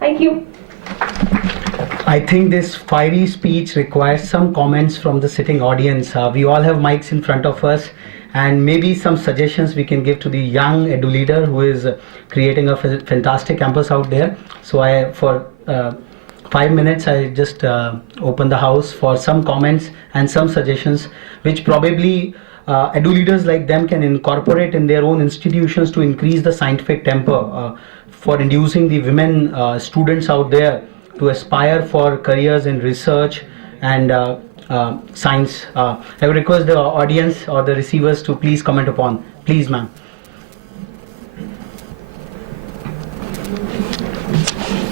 Thank you. I think this fiery speech requires some comments from the sitting audience. We all have mics in front of us, and maybe some suggestions we can give to the young edu leader who is creating a fantastic campus out there. So for 5 minutes, I just open the house for some comments and some suggestions, which probably edu leaders like them can incorporate in their own institutions to increase the scientific temper, for inducing the women students out there to aspire for careers in research and science. I would request the audience or the receivers to please comment upon. Please, ma'am.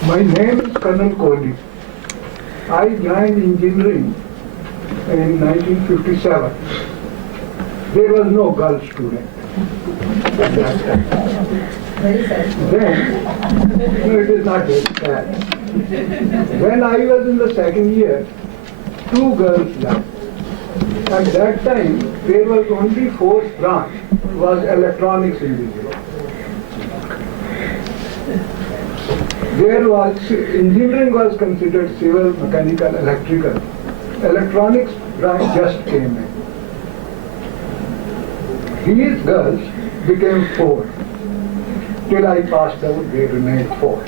My name is Colonel Kohli. I joined engineering in 1957. There was no girl student at that time. Then, no, it is not very sad. When I was in the second year, 2 girls left. At that time, there was only 4th branch, was electronics engineering. There was, engineering was considered civil, mechanical, electrical. Electronics branch just came in. These girls became 4. Till I passed out, they remained 4.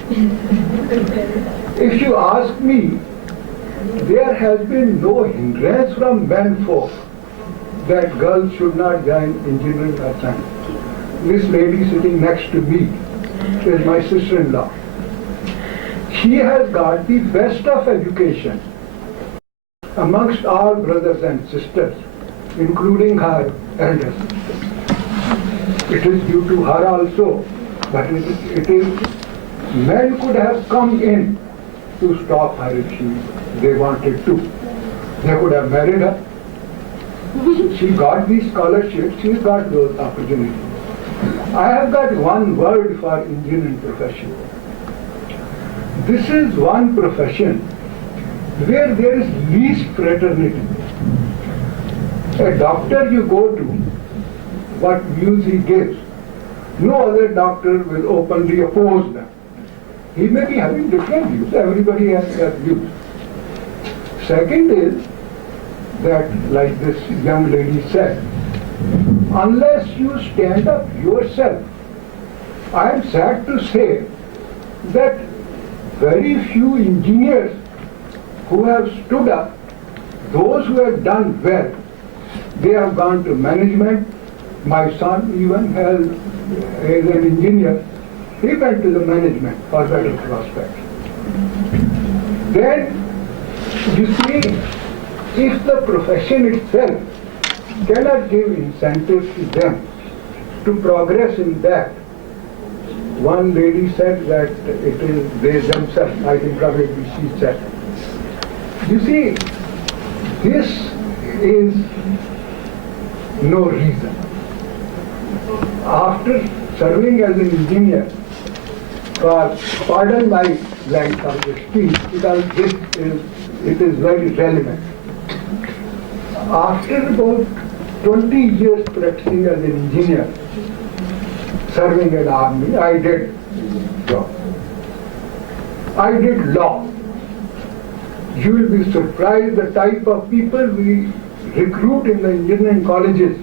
If you ask me, there has been no hindrance from men folk that girls should not join engineering or science. This lady sitting next to me is my sister-in-law. She has got the best of education amongst all brothers and sisters, including her elders. It is due to her also, but it is men could have come in to stop her if they wanted to. They could have married her. She got these scholarships, she got those opportunities. I have got one word for engineering profession. This is one profession where there is least fraternity. A doctor you go to, what views he gives, no other doctor will openly oppose them. He may be having different views, everybody has their views. Second is that, like this young lady said, unless you stand up yourself, I am sad to say that very few engineers who have stood up, those who have done well, they have gone to management. My son even is an engineer. He went to the management for better prospects. Then, you see, if the profession itself cannot give incentives to them to progress in that, one lady said that it is they themselves, I think probably she said. You see, this is no reason. After serving as an engineer, pardon my length of the speech, because it is very relevant. After about 20 years practicing as an engineer, serving in the army, I did job. I did law. You will be surprised the type of people we recruit in the engineering colleges.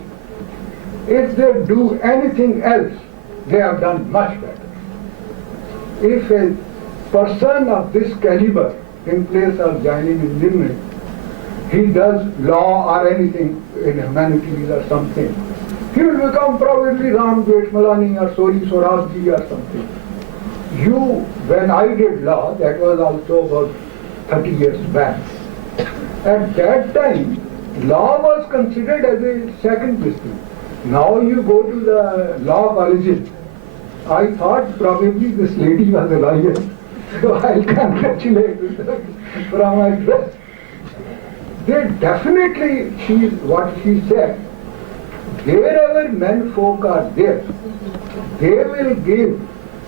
If they do anything else, they have done much better. If a person of this caliber, in place of joining engineering, he does law or anything in humanities or something, he will become probably Ram Jethmalani or Sori Sorabji or something. When I did law, that was also about 30 years back. At that time, law was considered as a second discipline. Now you go to the law colleges. I thought probably this lady was a lawyer, so I'll congratulate her from my dress. They definitely, what she said, wherever men folk are there, they will give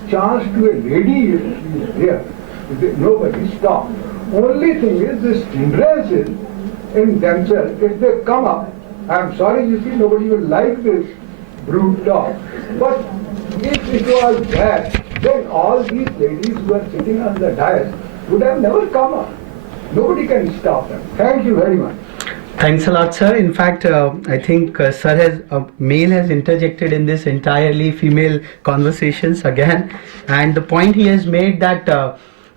chance to a lady if she is there. Nobody stops. Only thing is this hindrances in themselves. If they come up, I'm sorry, you see, nobody will like this brute talk. But if it was that, then all these ladies who are sitting on the dais would have never come up. Nobody can stop them. Thank you very much. Thanks a lot, sir. In fact, I think sir has male has interjected in this entirely female conversations again, and the point he has made that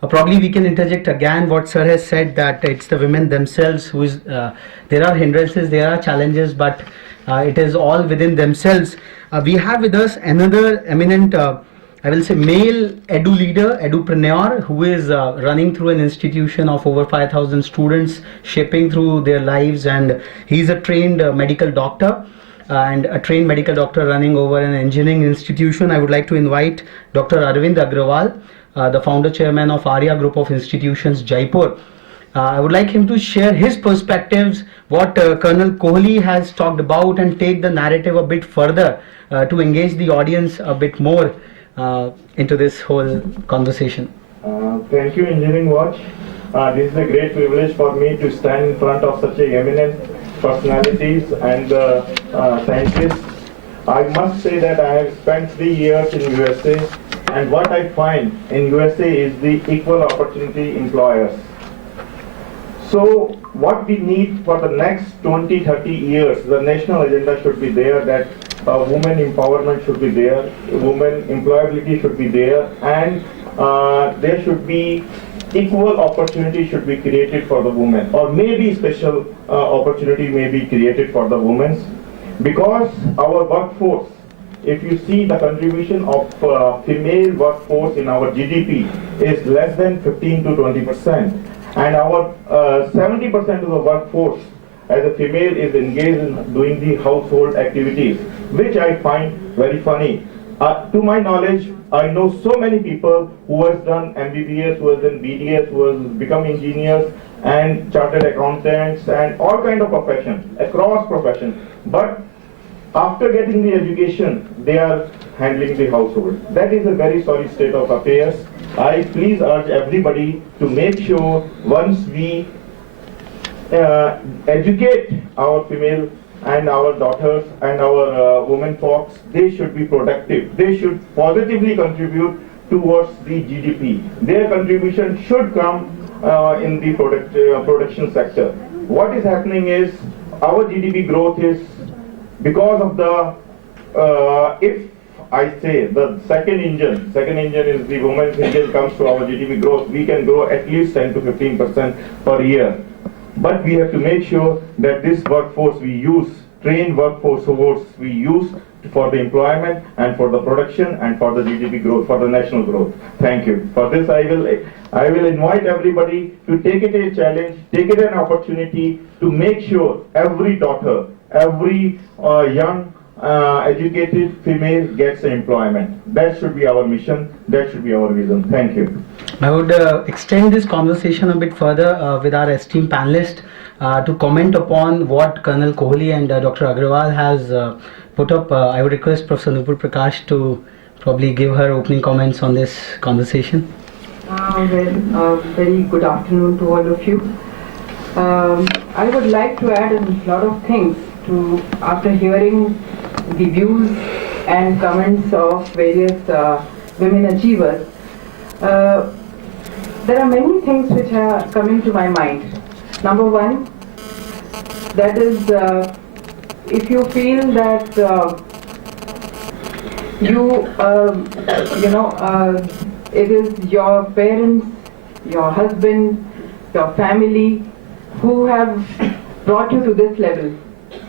probably we can interject again what sir has said, that it's the women themselves who is there are hindrances, there are challenges, but it is all within themselves. We have with us another eminent. I will say male edu leader, edupreneur, who is running through an institution of over 5,000 students, shaping through their lives, and he's a trained medical doctor and a trained medical doctor running over an engineering institution. I would like to invite Dr. Arvind Agrawal, the founder chairman of Arya Group of Institutions, Jaipur. I would like him to share his perspectives, what Colonel Kohli has talked about, and take the narrative a bit further to engage the audience a bit more into this whole conversation. Thank you, Engineering Watch. This is a great privilege for me to stand in front of such a eminent personalities and scientists. I must say that I have spent 3 years in USA, and what I find in USA is the equal opportunity employers. So what we need for the next 20-30 years, the national agenda should be there, that women empowerment should be there, women employability should be there, and there should be equal opportunity should be created for the women, or maybe special opportunity may be created for the women, because our workforce, if you see the contribution of female workforce in our GDP is less than 15 to 20%, and our 70% of the workforce as a female is engaged in doing the household activities, which I find very funny. To my knowledge, I know so many people who has done MBBS, who has done BDS, who has become engineers and chartered accountants and all kind of professions, across professions. But after getting the education, they are handling the household. That is a very sorry state of affairs. I please urge everybody to make sure once we educate our female and our daughters and our women folks, they should be productive. They should positively contribute towards the GDP. Their contribution should come in the production sector. What is happening is our GDP growth is because of the, if I say the second engine is the women's engine comes to our GDP growth, we can grow at least 10 to 15% per year. But we have to make sure that this workforce we use, trained workforce we use for the employment and for the production and for the GDP growth, for the national growth. Thank you. For this I will invite everybody to take it a challenge, take it an opportunity to make sure every daughter, every young educated female gets employment. That should be our mission, that should be our vision. Thank you. I would extend this conversation a bit further with our esteemed panelist to comment upon what Colonel Kohli and Dr. Agrawal has put up. I would request Professor Nupur Prakash to probably give her opening comments on this conversation. Very good afternoon to all of you. I would like to add a lot of things to, after hearing the views and comments of various women achievers. There are many things which are coming to my mind. Number one, that is, if you feel that it is your parents, your husband, your family who have brought you to this level,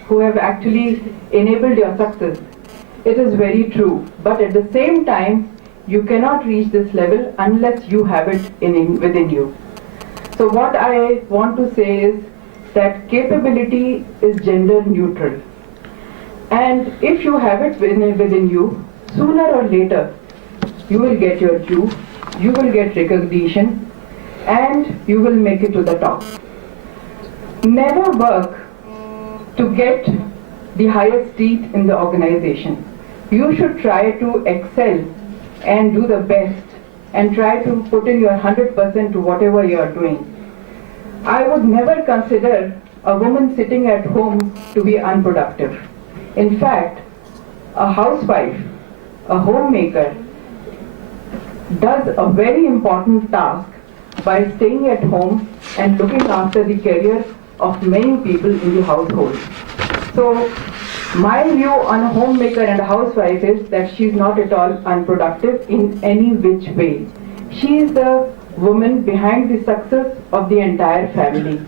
who have actually enabled your success. It is very true. But at the same time, you cannot reach this level unless you have it within you. So what I want to say is that capability is gender neutral. And if you have it within you, sooner or later, you will get your due, you will get recognition, and you will make it to the top. Never work to get the highest seat in the organization. You should try to excel and do the best and try to put in your 100% to whatever you are doing. I would never consider a woman sitting at home to be unproductive. In fact, a housewife, a homemaker, does a very important task by staying at home and looking after the career of many people in the household. So my view on a homemaker and a housewife is that she is not at all unproductive in any which way. She is the woman behind the success of the entire family.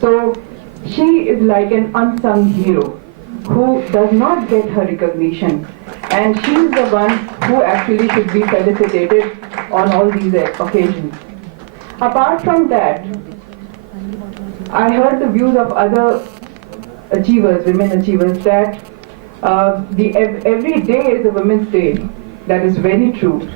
So she is like an unsung hero who does not get her recognition, and she is the one who actually should be felicitated on all these occasions. Apart from that, I heard the views of other achievers, women achievers, that every day is a Women's Day. That is very true.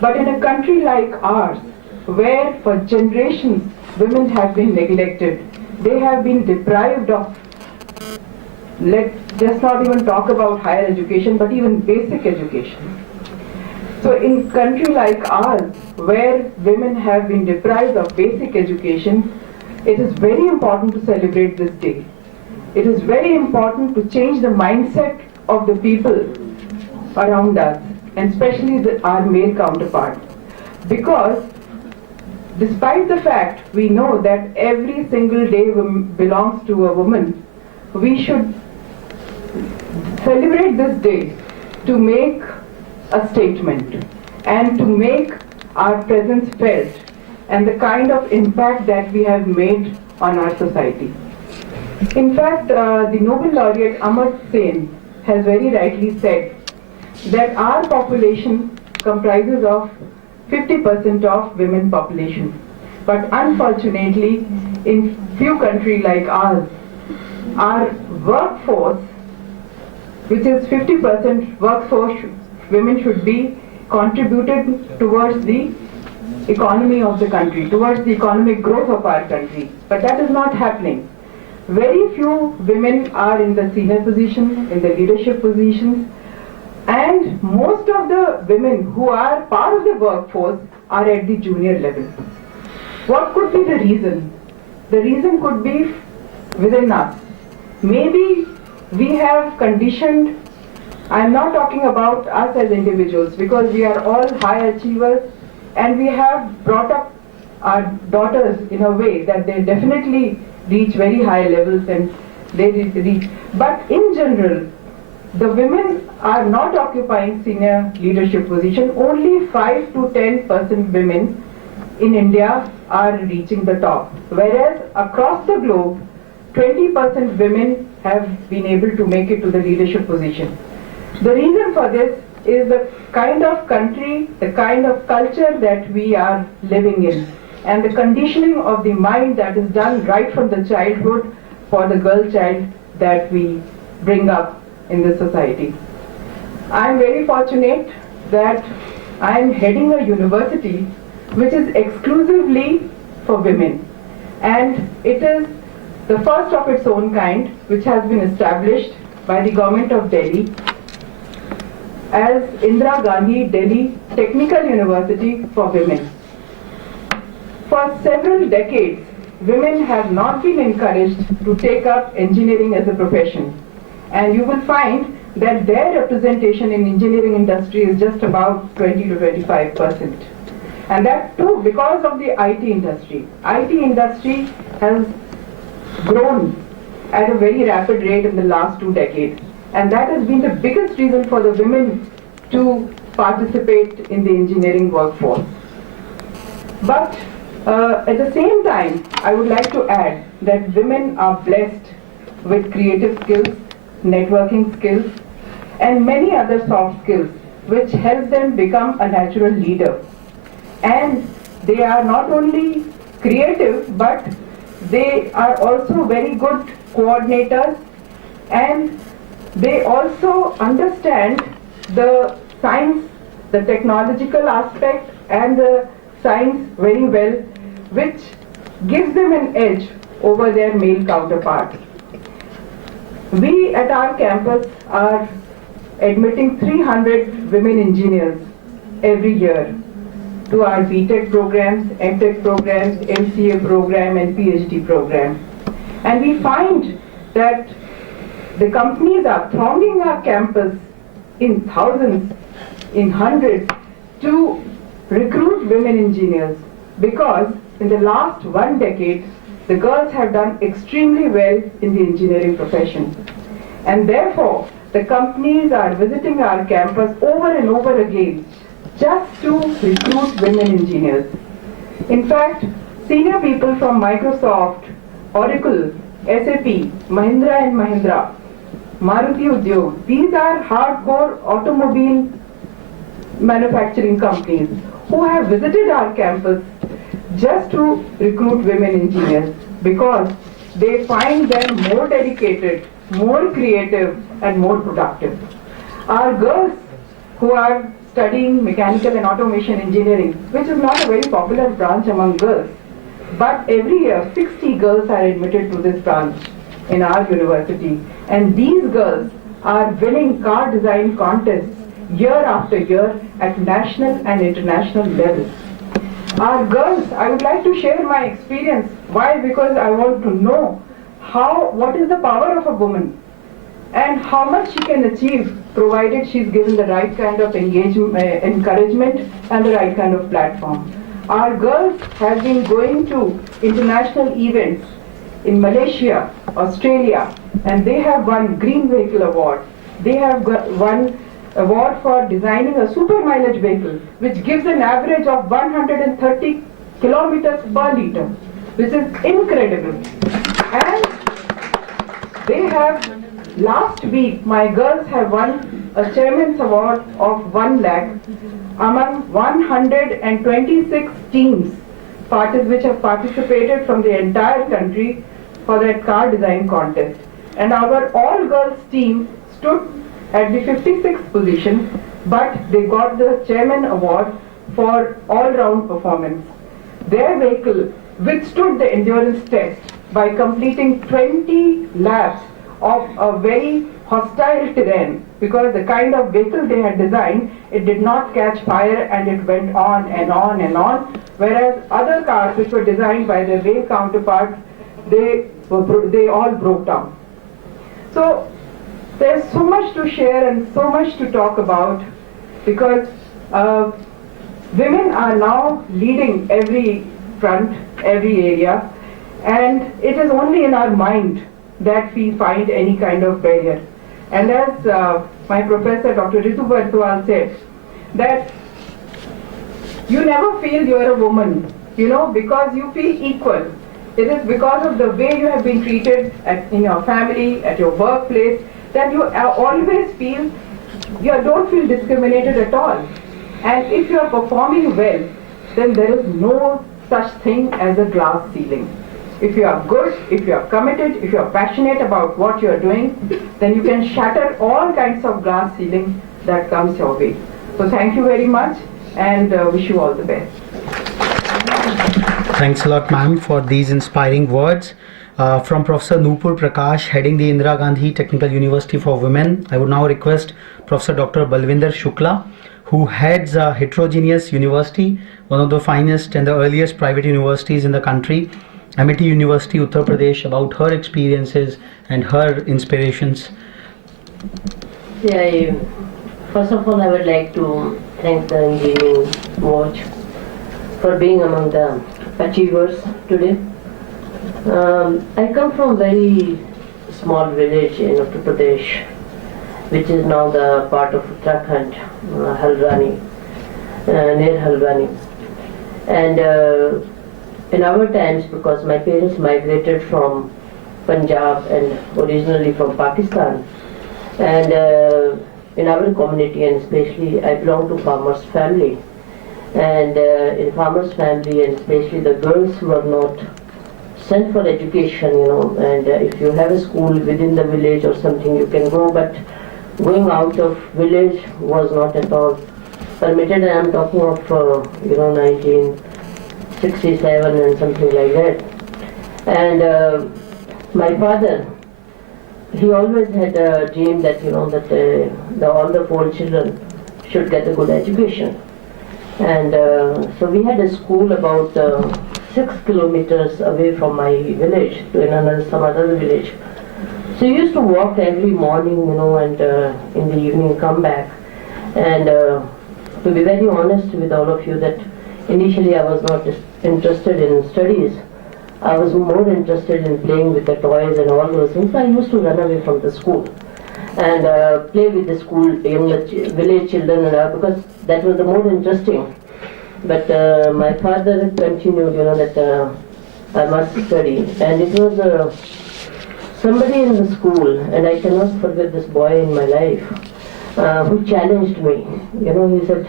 But in a country like ours, where for generations women have been neglected, they have been deprived of, let's just not even talk about higher education, but even basic education. So in a country like ours, where women have been deprived of basic education, it is very important to celebrate this day. It is very important to change the mindset of the people around us, and especially our male counterparts. Because despite the fact we know that every single day belongs to a woman, we should celebrate this day to make a statement and to make our presence felt and the kind of impact that we have made on our society. In fact, the Nobel laureate Amartya Sen has very rightly said that our population comprises of 50% of women population. But unfortunately, in few countries like ours, our workforce, which is 50% workforce, women should be contributed towards the economy of the country, towards the economic growth of our country. But that is not happening. Very few women are in the senior position, in the leadership positions, and most of the women who are part of the workforce are at the junior level. What could be the reason? The reason could be within us. Maybe we have conditioned, I'm not talking about us as individuals, because we are all high achievers and we have brought up our daughters in a way that they definitely reach very high levels and they reach. But in general, the women are not occupying senior leadership position. Only 5 to 10% women in India are reaching the top. Whereas across the globe, 20% women have been able to make it to the leadership position. The reason for this is the kind of country, the kind of culture that we are living in, and the conditioning of the mind that is done right from the childhood for the girl child that we bring up in this society. I am very fortunate that I am heading a university which is exclusively for women, and it is the first of its own kind which has been established by the government of Delhi as Indira Gandhi Delhi Technical University for Women. For several decades, women have not been encouraged to take up engineering as a profession. And you will find that their representation in engineering industry is just about 20 to 25%. And that too because of the IT industry. IT industry has grown at a very rapid rate in the last 2 decades. And that has been the biggest reason for the women to participate in the engineering workforce. But at the same time, I would like to add that women are blessed with creative skills, networking skills, and many other soft skills which help them become a natural leader. And they are not only creative, but they are also very good coordinators, and they also understand the science, the technological aspect and the science very well, which gives them an edge over their male counterparts. We at our campus are admitting 300 women engineers every year to our BTech programs, MTech programs, MCA program and PhD program. And we find that the companies are thronging our campus in thousands, in hundreds, to recruit women engineers, because in the last 1 decade, the girls have done extremely well in the engineering profession. And therefore, the companies are visiting our campus over and over again just to recruit women engineers. In fact, senior people from Microsoft, Oracle, SAP, Mahindra and Mahindra, Maruti Udyog, these are hardcore automobile manufacturing companies who have visited our campus just to recruit women engineers, because they find them more dedicated, more creative and more productive. Our girls who are studying mechanical and automation engineering, which is not a very popular branch among girls, but every year 60 girls are admitted to this branch in our university, and these girls are winning car design contests year after year at national and international levels. Our girls, I would like to share my experience. Why? Because I want to know what is the power of a woman and how much she can achieve, provided she's given the right kind of engagement, encouragement and the right kind of platform. Our girls have been going to international events in Malaysia, Australia, and they have won Green Vehicle Award. They have won award for designing a super mileage vehicle, which gives an average of 130 kilometers per liter, which is incredible. And they have, last week, my girls have won a chairman's award of 1 lakh among 126 teams which have participated from the entire country for that car design contest. And our all-girls team stood at the 56th position, but they got the chairman award for all-round performance. Their vehicle withstood the endurance test by completing 20 laps of a very hostile terrain, because the kind of vehicle they had designed, it did not catch fire and it went on and on and on, whereas other cars which were designed by their male counterparts, they all broke down. So there's so much to share and so much to talk about, because women are now leading every front, every area, and it is only in our mind that we find any kind of barrier. And as my professor, Dr. Ritu Bartwal said, that you never feel you're a woman, because you feel equal. It is because of the way you have been treated in your family, at your workplace, that you always feel, you don't feel discriminated at all. And if you are performing well, then there is no such thing as a glass ceiling. If you are good, if you are committed, if you are passionate about what you are doing, then you can shatter all kinds of glass ceiling that comes your way. So thank you very much, and wish you all the best. Thanks a lot, ma'am, for these inspiring words. From Professor Nupur Prakash, heading the Indira Gandhi Technical University for Women, I would now request Professor Dr. Balvinder Shukla, who heads a heterogeneous university, one of the finest and the earliest private universities in the country, Amity University, Uttar Pradesh, about her experiences and her inspirations. Yeah, first of all, I would like to thank the Engineering Watch for being among the achievers today. I come from a very small village in Uttar Pradesh, which is now the part of Uttarakhand, Halrani, near Halrani. And in our times, because my parents migrated from Punjab and originally from Pakistan, and in our community, and especially I belong to farmers' family, and in farmers' family, and especially the girls were not sent for education, and if you have a school within the village or something, you can go, but going out of village was not at all permitted. And I'm talking of 1967 and something like that. And my father, he always had a dream that all the poor children should get a good education. And so we had a school about 6 kilometers away from my village, to some other village. So we used to walk every morning, and in the evening come back. And to be very honest with all of you, that initially I was not interested in studies. I was more interested in playing with the toys and all those things. I used to run away from the school and play with the school, village children and all, because that was the more interesting. But my father continued, that I must study. And it was somebody in the school, and I cannot forget this boy in my life, who challenged me. He said,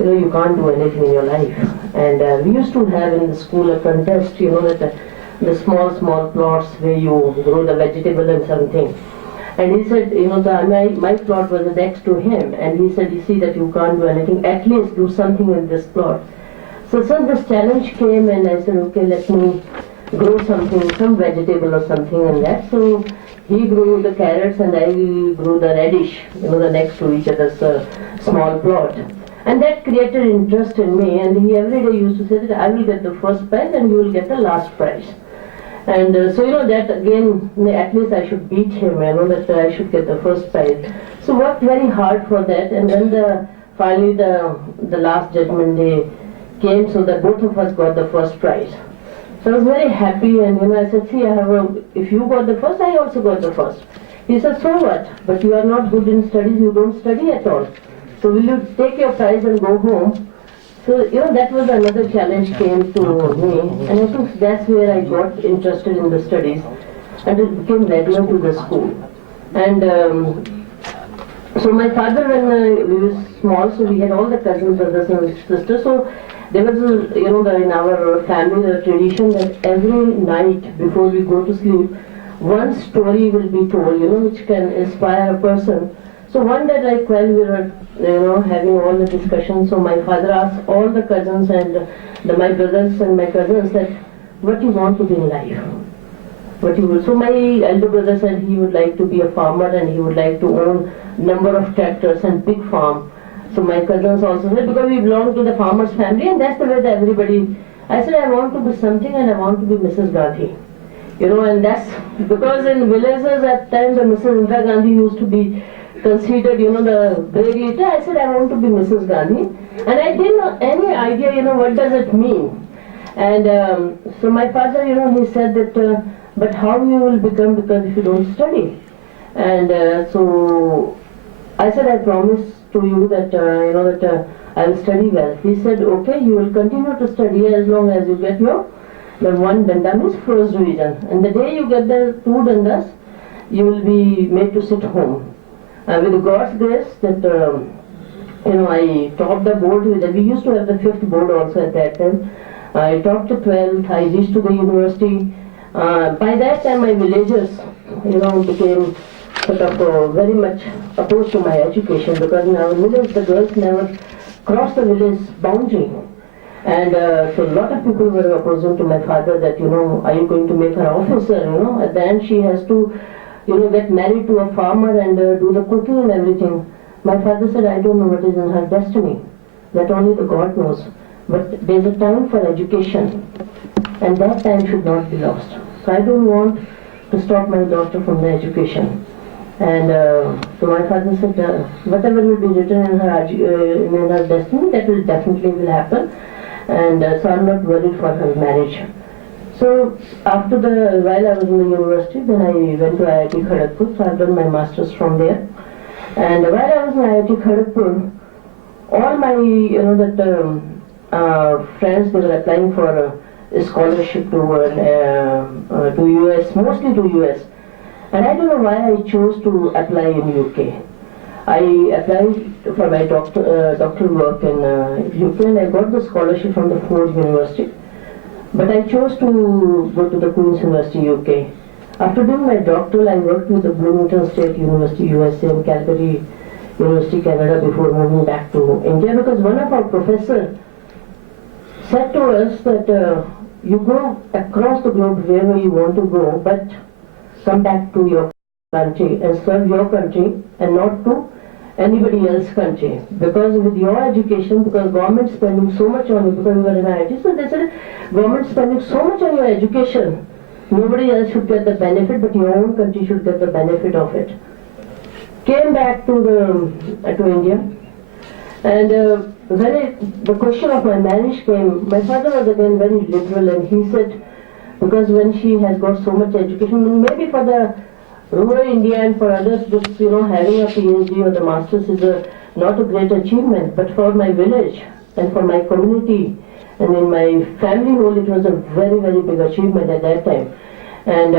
you can't do anything in your life. And we used to have in the school a contest, that the small plots where you grow the vegetable and something. And he said, my plot was next to him, and he said, you see that you can't do anything, at least do something in this plot. So this challenge came, and I said, okay, let me grow something, some vegetable or something in that. So he grew the carrots and I grew the radish, the next to each other's small plot. And that created interest in me, and he every day used to say that I will get the first prize and you will get the last prize. And so that again, at least I should beat him, that I should get the first prize. So worked very hard for that, and then finally the last judgment day came, so that both of us got the first prize. So I was very happy, and I said, see, if you got the first, I also got the first. He said, so what? But you are not good in studies, you don't study at all. So will you take your prize and go home? So, that was another challenge came to me, and I think that's where I got interested in the studies, and it became regular to the school. And so my father, when we were small, so we had all the cousins, brothers and sisters, so there was, in our family, the tradition that every night before we go to sleep, one story will be told, which can inspire a person. So one day, like while we were, having all the discussions, so my father asked all the cousins and my brothers and my cousins that, what you want to be in life? What you will. So my elder brother said he would like to be a farmer and he would like to own number of tractors and big farm. So my cousins also said, because we belong to the farmer's family, and that's the way that everybody, I said I want to be something and I want to be Mrs. Gandhi. And that's because in villages at times the Mrs. Indira Gandhi used to be considered, the great leader. I said I want to be Mrs. Gandhi, and I didn't know any idea, what does it mean. And so my father, he said that, but how you will become, because if you don't study. And so I said, I promise to you that, that I will study well. He said, okay, you will continue to study as long as you get the one danda means first division. And the day you get the 2 dandas, you will be made to sit home. With God's grace, that, I topped the board. We used to have the 5th board also at that time. I topped the 12th, I reached to the university. By that time, my villagers, became sort of very much opposed to my education, because in our village, the girls never crossed the village boundary. And so a lot of people were opposing to my father that, are you going to make her officer, At the end, she has to, get married to a farmer and do the cooking and everything. My father said, I don't know what is in her destiny. That only the God knows. But there's a time for education, and that time should not be lost. So I don't want to stop my daughter from the education. And so my father said, whatever will be written in her destiny, that will definitely happen. And so I'm not worried for her marriage. So while I was in the university, then I went to IIT Kharagpur. So I've done my masters from there. And while I was in IIT Kharagpur, all my friends, they were applying for a scholarship to US, mostly to US. And I don't know why I chose to apply in UK. I applied for my doctoral work in UK, and I got the scholarship from the Ford University. But I chose to go to the Queen's University, UK. After doing my doctoral, I worked with the Bloomington State University, USA, and Calgary University, Canada, before moving back to India, because one of our professors said to us that you go across the globe wherever you want to go, but come back to your country and serve your country and not to anybody else's country. Because with your education, because government spending so much on you, because you were in IIT, so they said government spending so much on your education, nobody else should get the benefit, but your own country should get the benefit of it. Came back to India, And when the question of my marriage came, my father was again very liberal, and he said, because when she has got so much education, maybe for the rural India and for others, this, having a PhD or the master's is not a great achievement, but for my village and for my community and in my family whole, it was a very, very big achievement at that time. And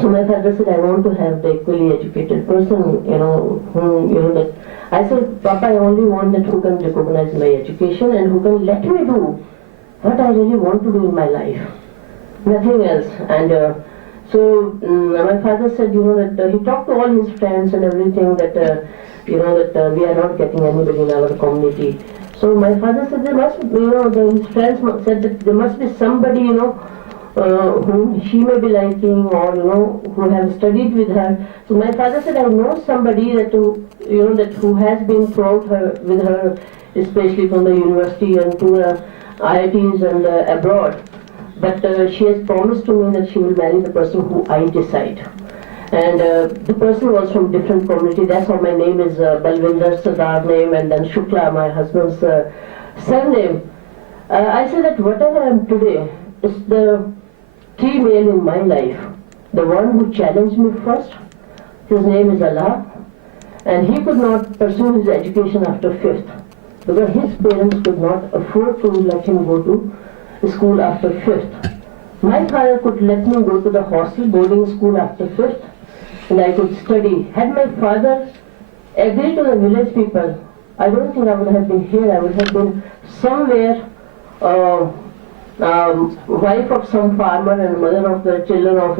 so my father said, I want to have the equally educated person, whom, that. I said, Papa, I only want that who can recognize my education and who can let me do what I really want to do in my life. Nothing else. And so my father said, that he talked to all his friends and everything that, we are not getting anybody in our community. So my father said there must, his friends said that there must be somebody, whom she may be liking or, who have studied with her. So my father said, I know somebody that, who has been throughout her, with her, especially from the university and to the IITs and abroad. But she has promised to me that she will marry the person who I decide. And the person was from different community. That's how my name is Balvinder, Sardar name, and then Shukla, my husband's surname. I say that whatever I am today is the key male in my life. The one who challenged me first, his name is Allah, and he could not pursue his education after 5th because his parents could not afford to let him go to school after 5th. My father could let me go to the hostel boarding school after 5th, and I could study. Had my father agreed to the village people, I don't think I would have been here. I would have been somewhere, wife of some farmer and mother of the children of,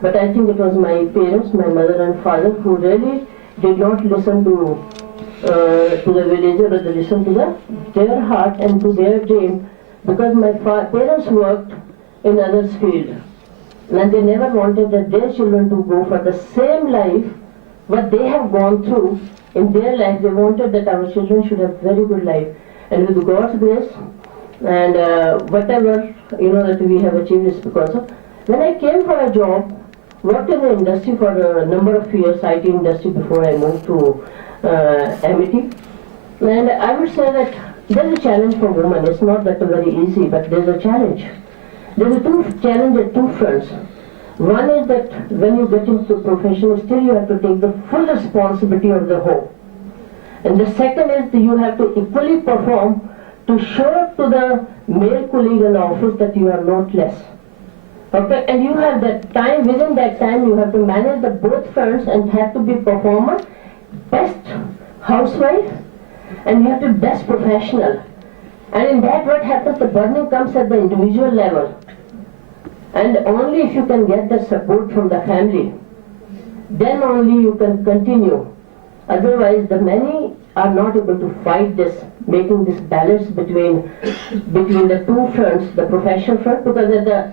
but I think it was my parents, my mother and father, who really did not listen to the villager, but they listened to their heart and to their dream, because my parents worked in others' field. And they never wanted that their children to go for the same life what they have gone through in their life. They wanted that our children should have very good life. And with God's grace and whatever that we have achieved is because of. When I came for a job, worked in the industry for a number of years, IT industry, before I moved to Amity. And I would say that there's a challenge for women. It's not that very easy, but there's a challenge. There's a challenge at two fronts. One is that when you get into the profession, still you have to take the full responsibility of the home. And the second is that you have to equally perform to show up to the male colleague in the office that you are not less. Okay, and you have that time, within that time you have to manage the both fronts and have to be performer, best housewife, and you have to be best professional. And in that what happens, the burden comes at the individual level. And only if you can get the support from the family, then only you can continue. Otherwise, the many are not able to fight this, making this balance between the two fronts, the professional front, because at the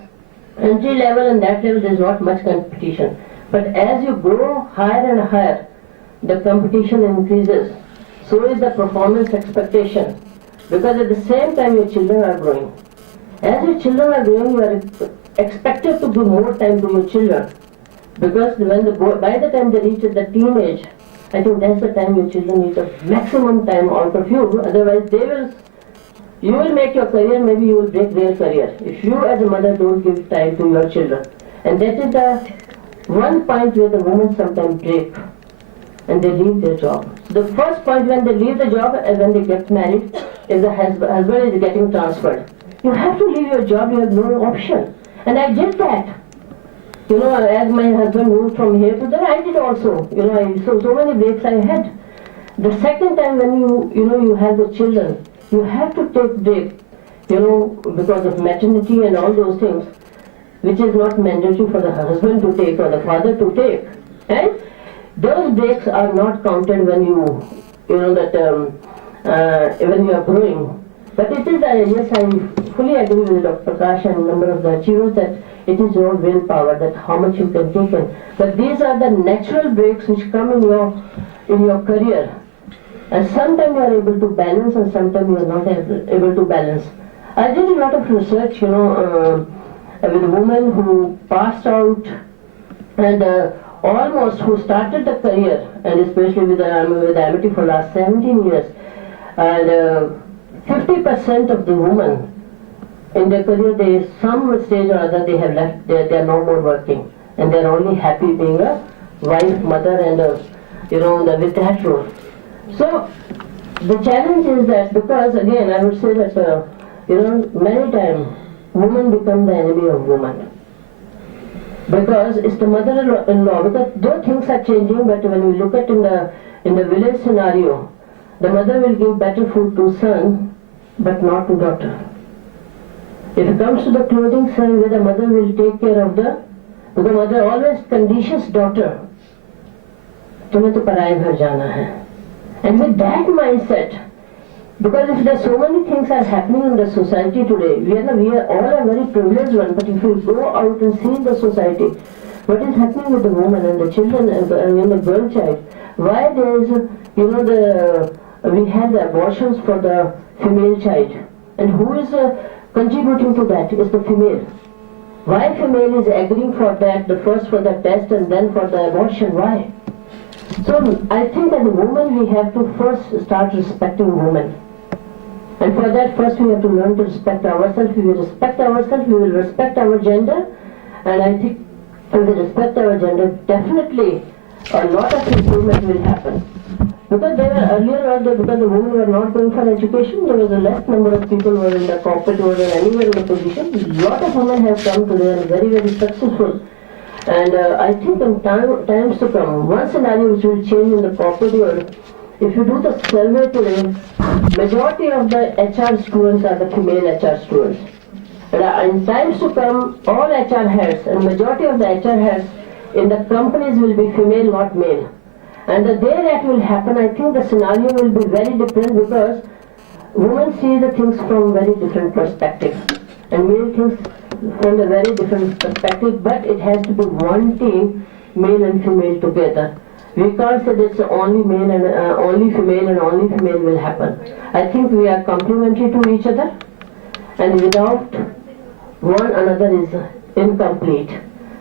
entry level and that level there is not much competition. But as you grow higher and higher, the competition increases. So is the performance expectation. Because at the same time your children are growing. As your children are growing, you are expected to give more time to your children. Because by the time they reach the teenage, I think that's the time your children need the maximum time out of you. Otherwise you will make your career, maybe you will break their career. If you as a mother don't give time to your children. And that is the one point where the women sometimes break and they leave their job. The first point when they leave the job and when they get married is the husband is getting transferred. You have to leave your job, you have no option. And I did that. As my husband moved from here to there, I did also. So many breaks I had. The second time when you have the children, you have to take break, because of maternity and all those things, which is not mandatory for the husband to take or the father to take. And those breaks are not counted when when you are growing. But it is, yes, I fully agree with Dr. Prakash and a number of the achievers that it is your willpower, that how much you can take in. But these are the natural breaks which come in your career. And sometimes you are able to balance and sometimes you are not able to balance. I did a lot of research, with women who passed out and almost who started the career, and especially with Amity for the last 17 years, And 50% of the women in their career, they some stage or other they have left. They are no more working, and they are only happy being a wife, mother, and with that role. So the challenge is that, because again I would say that many times women become the enemy of woman, because it's the mother-in-law. Because though things are changing, but when we look at in the village scenario, the mother will give better food to son, but not to daughter. If it comes to the clothing side, where the mother will take care of because mother always conditions daughter, तुम्हें तो पराये घर जाना है. And with that mindset, because if there so many things are happening in the society today, we are all a very privileged one, but if you go out and see in the society, what is happening with the woman and the children and the girl child, why there is, we have the abortions for the female child, and who is contributing to that is the female. Why female is agreeing for that, the first for the test and then for the abortion, why? So I think as a woman we have to first start respecting women. And for that first we have to learn to respect ourselves. We will respect ourselves, we will respect our gender, and I think if we respect our gender, definitely a lot of improvement will happen. Because there were earlier, because the women were not going for education, there was a less number of people who were in the corporate world and anywhere in the position. A lot of women have come today and very, very successful. And I think in times to come, one scenario which will change in the corporate world, if you do the survey today, majority of the HR students are the female HR students. And in times to come, all HR heads and majority of the HR heads in the companies will be female, not male. And the day that will happen, I think the scenario will be very different, because women see the things from very different perspective and male things from a very different perspective, but it has to be one team, male and female together. We can't say that it's only male and only female and only female will happen. I think we are complementary to each other, and without one another is incomplete.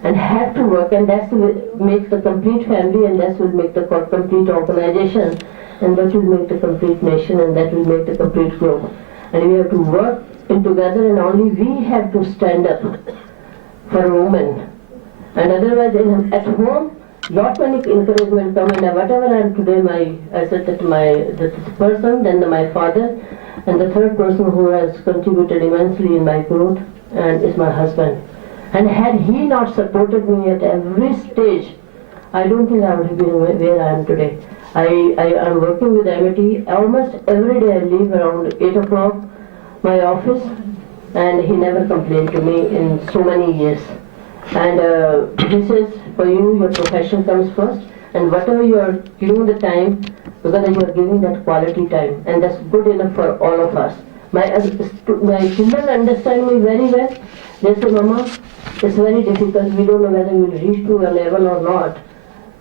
And have to work, and that makes the complete family, and that will make the complete organization, and that will make the complete nation, and that will make the complete globe. And we have to work in together, and only we have to stand up for women. And otherwise, at home, lot many encouragement come, and whatever I am today, I said that this person, then my father, and the third person who has contributed immensely in my growth, and is my husband. And had he not supported me at every stage, I don't think I would have been where I am today. I am working with MIT. Almost every day I leave around 8 o'clock my office, and he never complained to me in so many years. And he says, for you, your profession comes first, and whatever you are giving the time, because you are giving that quality time, and that's good enough for all of us. My children understand me very well. They say, Mama, it's very difficult. We don't know whether we will reach to a level or not.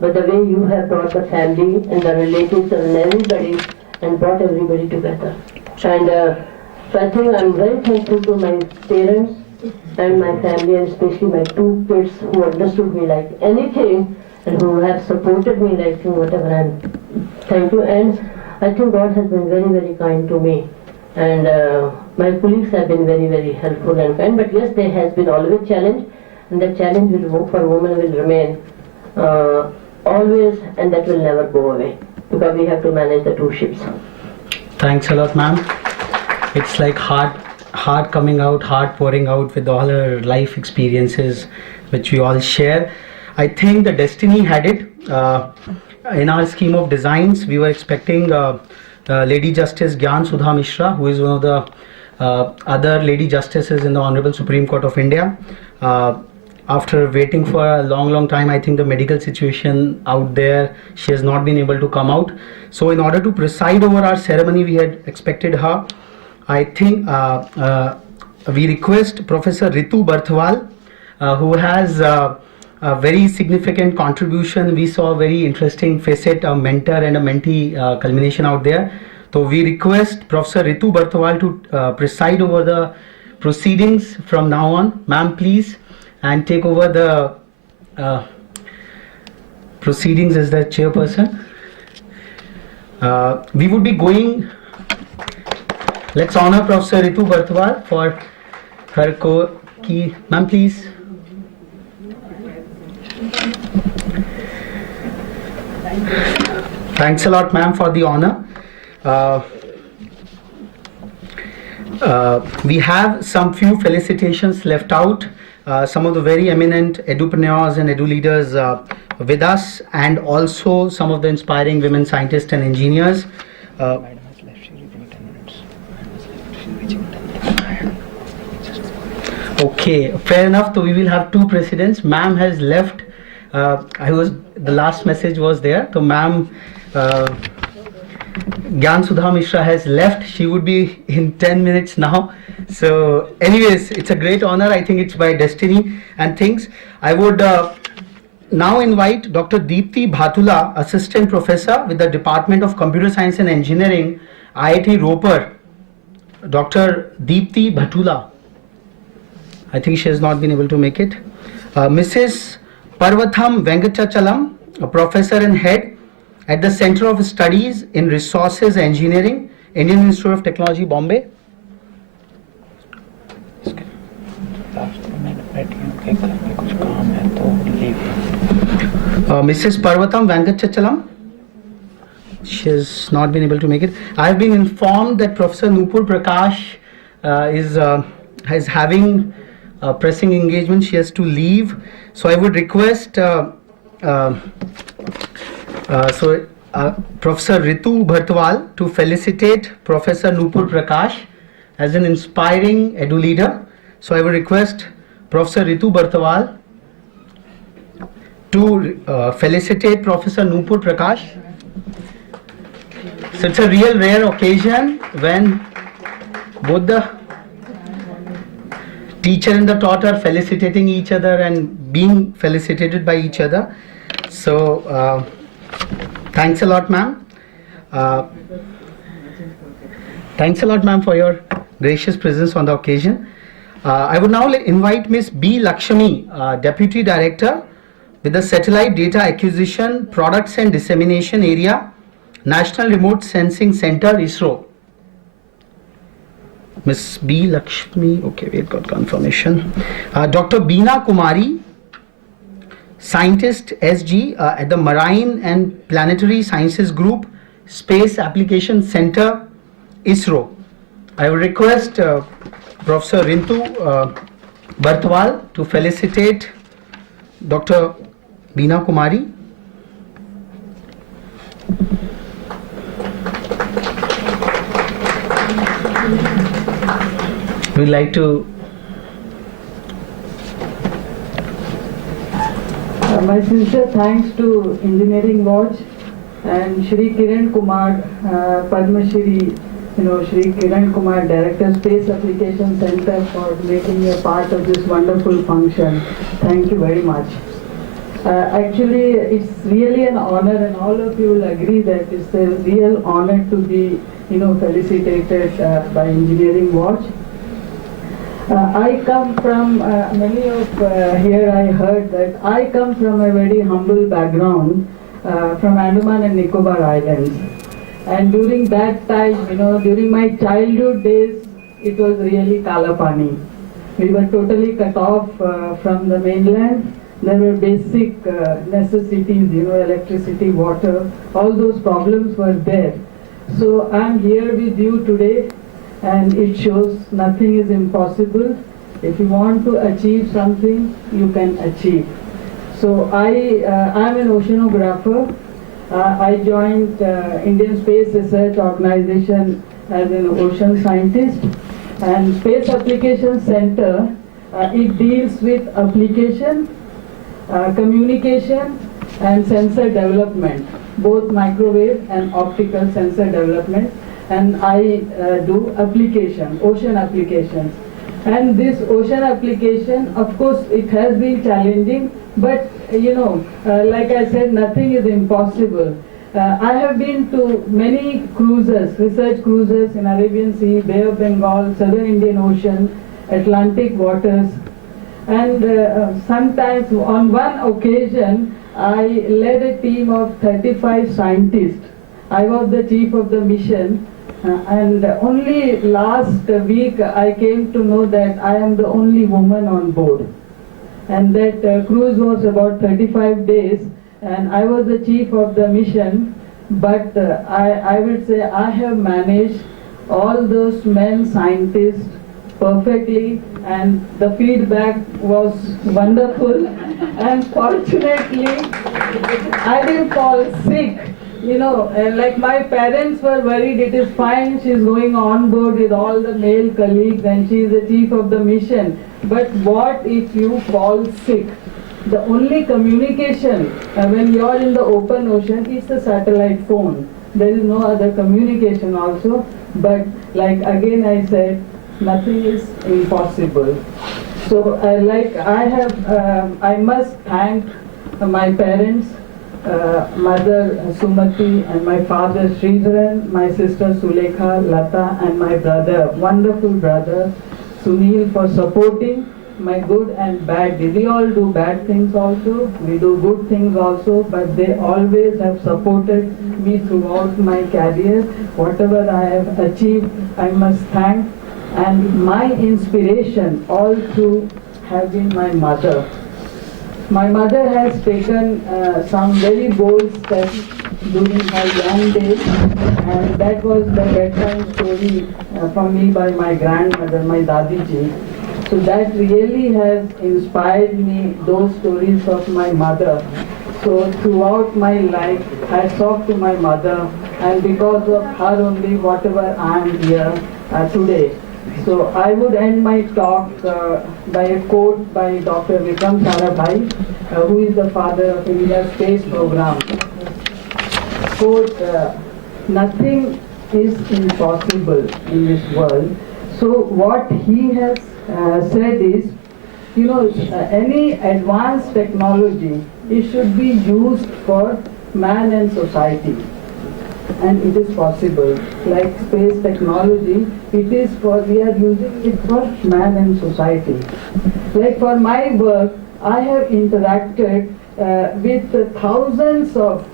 But the way you have brought the family and the relatives and everybody, and brought everybody together. And so I think I'm very thankful to my parents and my family, and especially my two kids who understood me like anything, and who have supported me like whatever. And thank you. And I think God has been very, very kind to me. And my colleagues have been very, very helpful and kind. But yes, there has been always challenge, and the challenge for women will remain always, and that will never go away, because we have to manage the two ships. Thanks a lot, ma'am. It's like heart coming out, heart pouring out with all her life experiences, which we all share. I think the destiny had it. In our scheme of designs, we were expecting Lady Justice Gyan Sudha Mishra, who is one of the other Lady Justices in the Honorable Supreme Court of India. After waiting for a long time, I think the medical situation out there, she has not been able to come out. So in order to preside over our ceremony, we had expected her. I think we request Professor Ritu Barthwal, who has a very significant contribution. We saw a very interesting facet, a mentor and a mentee culmination out there. So we request Professor Ritu Barthwal to preside over the proceedings from now on. Ma'am, please, and take over the proceedings as the chairperson. We would be going Let's honor Professor Ritu Bartwal for her key. Ma'am, please. Thanks a lot, ma'am, for the honor. We have some few felicitations left out. Some of the very eminent edupreneurs and edu leaders with us, and also some of the inspiring women scientists and engineers. Okay, fair enough. So we will have two presidents. Ma'am has left. The last message was there. So ma'am, Gyan Sudha Mishra has left. She would be in 10 minutes now. So anyways, it's a great honor. I think it's by destiny and things. I would now invite Dr. Deepthi Bhatula, Assistant Professor with the Department of Computer Science and Engineering, IIT Ropar. Dr. Deepthi Bhatula. I think she has not been able to make it. Mrs. Parvatham Venkatachalam, a Professor and Head at the Center of Studies in Resources Engineering, Indian Institute of Technology, Bombay. Mrs. Parvatham Venkatachalam, she has not been able to make it. I have been informed that Professor Nupur Prakash is having a pressing engagement. She has to leave. So I would request Professor Ritu Bhartwal to felicitate Professor Nupur Prakash as an inspiring edu leader. So I would request Professor Ritu Bhartwal to felicitate Professor Nupur Prakash. So it's a real rare occasion when both the teacher and the taught are felicitating each other and being felicitated by each other. So thanks a lot, ma'am. Thanks a lot, ma'am, for your gracious presence on the occasion. I would now invite Ms. B. Lakshmi, Deputy Director with the Satellite Data Acquisition, Products and Dissemination Area, National Remote Sensing Center, ISRO. Ms. B. Lakshmi, okay, we got confirmation. Dr. Beena Kumari, Scientist SG at the Marine and Planetary Sciences Group, Space Application Center, ISRO. I will request Professor Ritu Bartwal to felicitate Dr. Beena Kumari. We'd like to my sincere thanks to Engineering Watch and Shri Kiran Kumar, Padma Shri, Shri Kiran Kumar, Director, Space Application Center, for making me a part of this wonderful function. Thank you very much. Actually, it's really an honor, and all of you will agree that it's a real honor to be, felicitated by Engineering Watch. I come from, many of here I heard that I come from a very humble background from Andaman and Nicobar Islands. And during that time, during my childhood days, it was really Kalapani. We were totally cut off from the mainland. There were basic necessities, electricity, water, all those problems were there. So I'm here with you today, and it shows nothing is impossible. If you want to achieve something, you can achieve. So I'm an oceanographer. I joined Indian Space Research Organization as an ocean scientist, and Space Application Center, it deals with application, communication and sensor development, both microwave and optical sensor development. And I do application, ocean applications. And this ocean application, of course, it has been challenging, but like I said, nothing is impossible. I have been to many cruises, research cruises in Arabian Sea, Bay of Bengal, Southern Indian Ocean, Atlantic waters. And sometimes on one occasion, I led a team of 35 scientists. I was the chief of the mission And only last week I came to know that I am the only woman on board. And that cruise was about 35 days, and I was the chief of the mission. But I would say I have managed all those men scientists perfectly, and the feedback was wonderful. And fortunately, I didn't fall sick. Like my parents were worried, it is fine, she's going on board with all the male colleagues and she is the chief of the mission. But what if you fall sick? The only communication when you are in the open ocean is the satellite phone. There is no other communication also. But like again I said, nothing is impossible. So I must thank my parents, mother Sumati and my father Sridharan, my sister Sulekha, Lata and my brother, wonderful brother Sunil, for supporting my good and bad deeds. We all do bad things also, we do good things also, but they always have supported me throughout my career. Whatever I have achieved, I must thank. And my inspiration all through have been my mother. My mother has taken some very bold steps during her young days, and that was the bedtime story for me by my grandmother, my Dadi ji. So that really has inspired me, those stories of my mother. So throughout my life, hats off to my mother, and because of her only, whatever I am here today. So I would end my talk by a quote by Dr. Vikram Sarabhai, who is the father of India's space program. Quote, nothing is impossible in this world. So what he has said is, any advanced technology, it should be used for man and society. And it is possible. Like space technology, we are using it for man and society. Like for my work, I have interacted with thousands of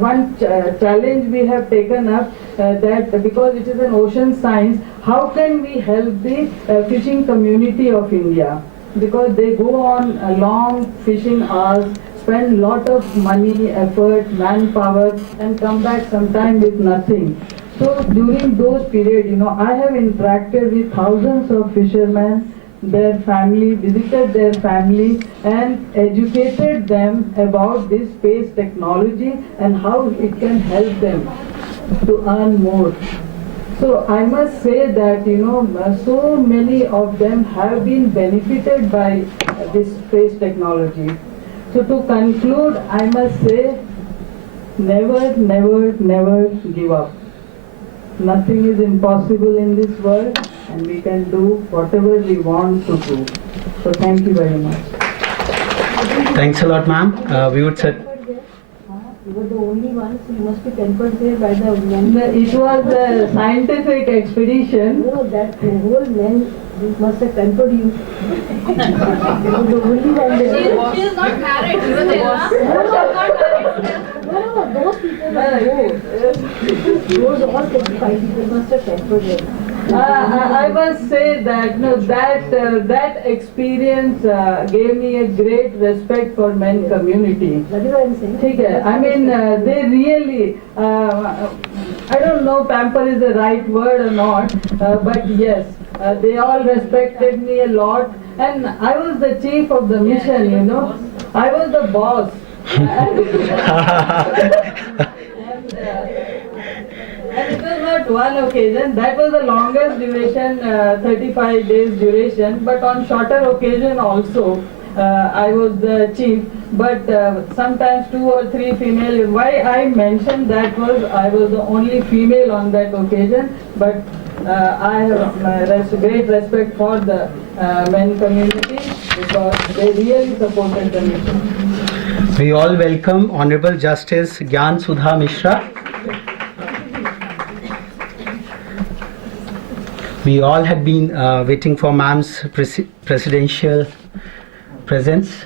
one challenge we have taken up, that because it is an ocean science, how can we help the fishing community of India? Because they go on long fishing hours, spend lot of money, effort, manpower, and come back sometime with nothing. So during those periods, I have interacted with thousands of fishermen, their family, visited their family, and educated them about this space technology and how it can help them to earn more. So I must say that, so many of them have been benefited by this space technology. So to conclude, I must say, never, never, never give up. Nothing is impossible in this world, and we can do whatever we want to do. So thank you very much. Thanks a lot, ma'am. We would say. You were the only one, so you must be tempered there by the men. It was a scientific expedition. No, that whole men must have tempered you. You were the only one there. She is not married. You were there, huh? No, those people are good. Those all 35 people must have tempered them. I must say that that experience gave me a great respect for men community. That is what I am saying. ठीक है. I mean, they really, I don't know pamper is the right word or not, but yes, they all respected me a lot, and I was the chief of the mission, I was the boss. And it was not one occasion, that was the longest duration, 35 days duration, but on shorter occasion also, I was the chief, but sometimes 2 or 3 female. Why I mentioned that was I was the only female on that occasion, but I have great respect for the men community because they really supported the mission. We all welcome Honorable Justice Gyan Sudha Mishra. We all had been waiting for ma'am's presidential presence.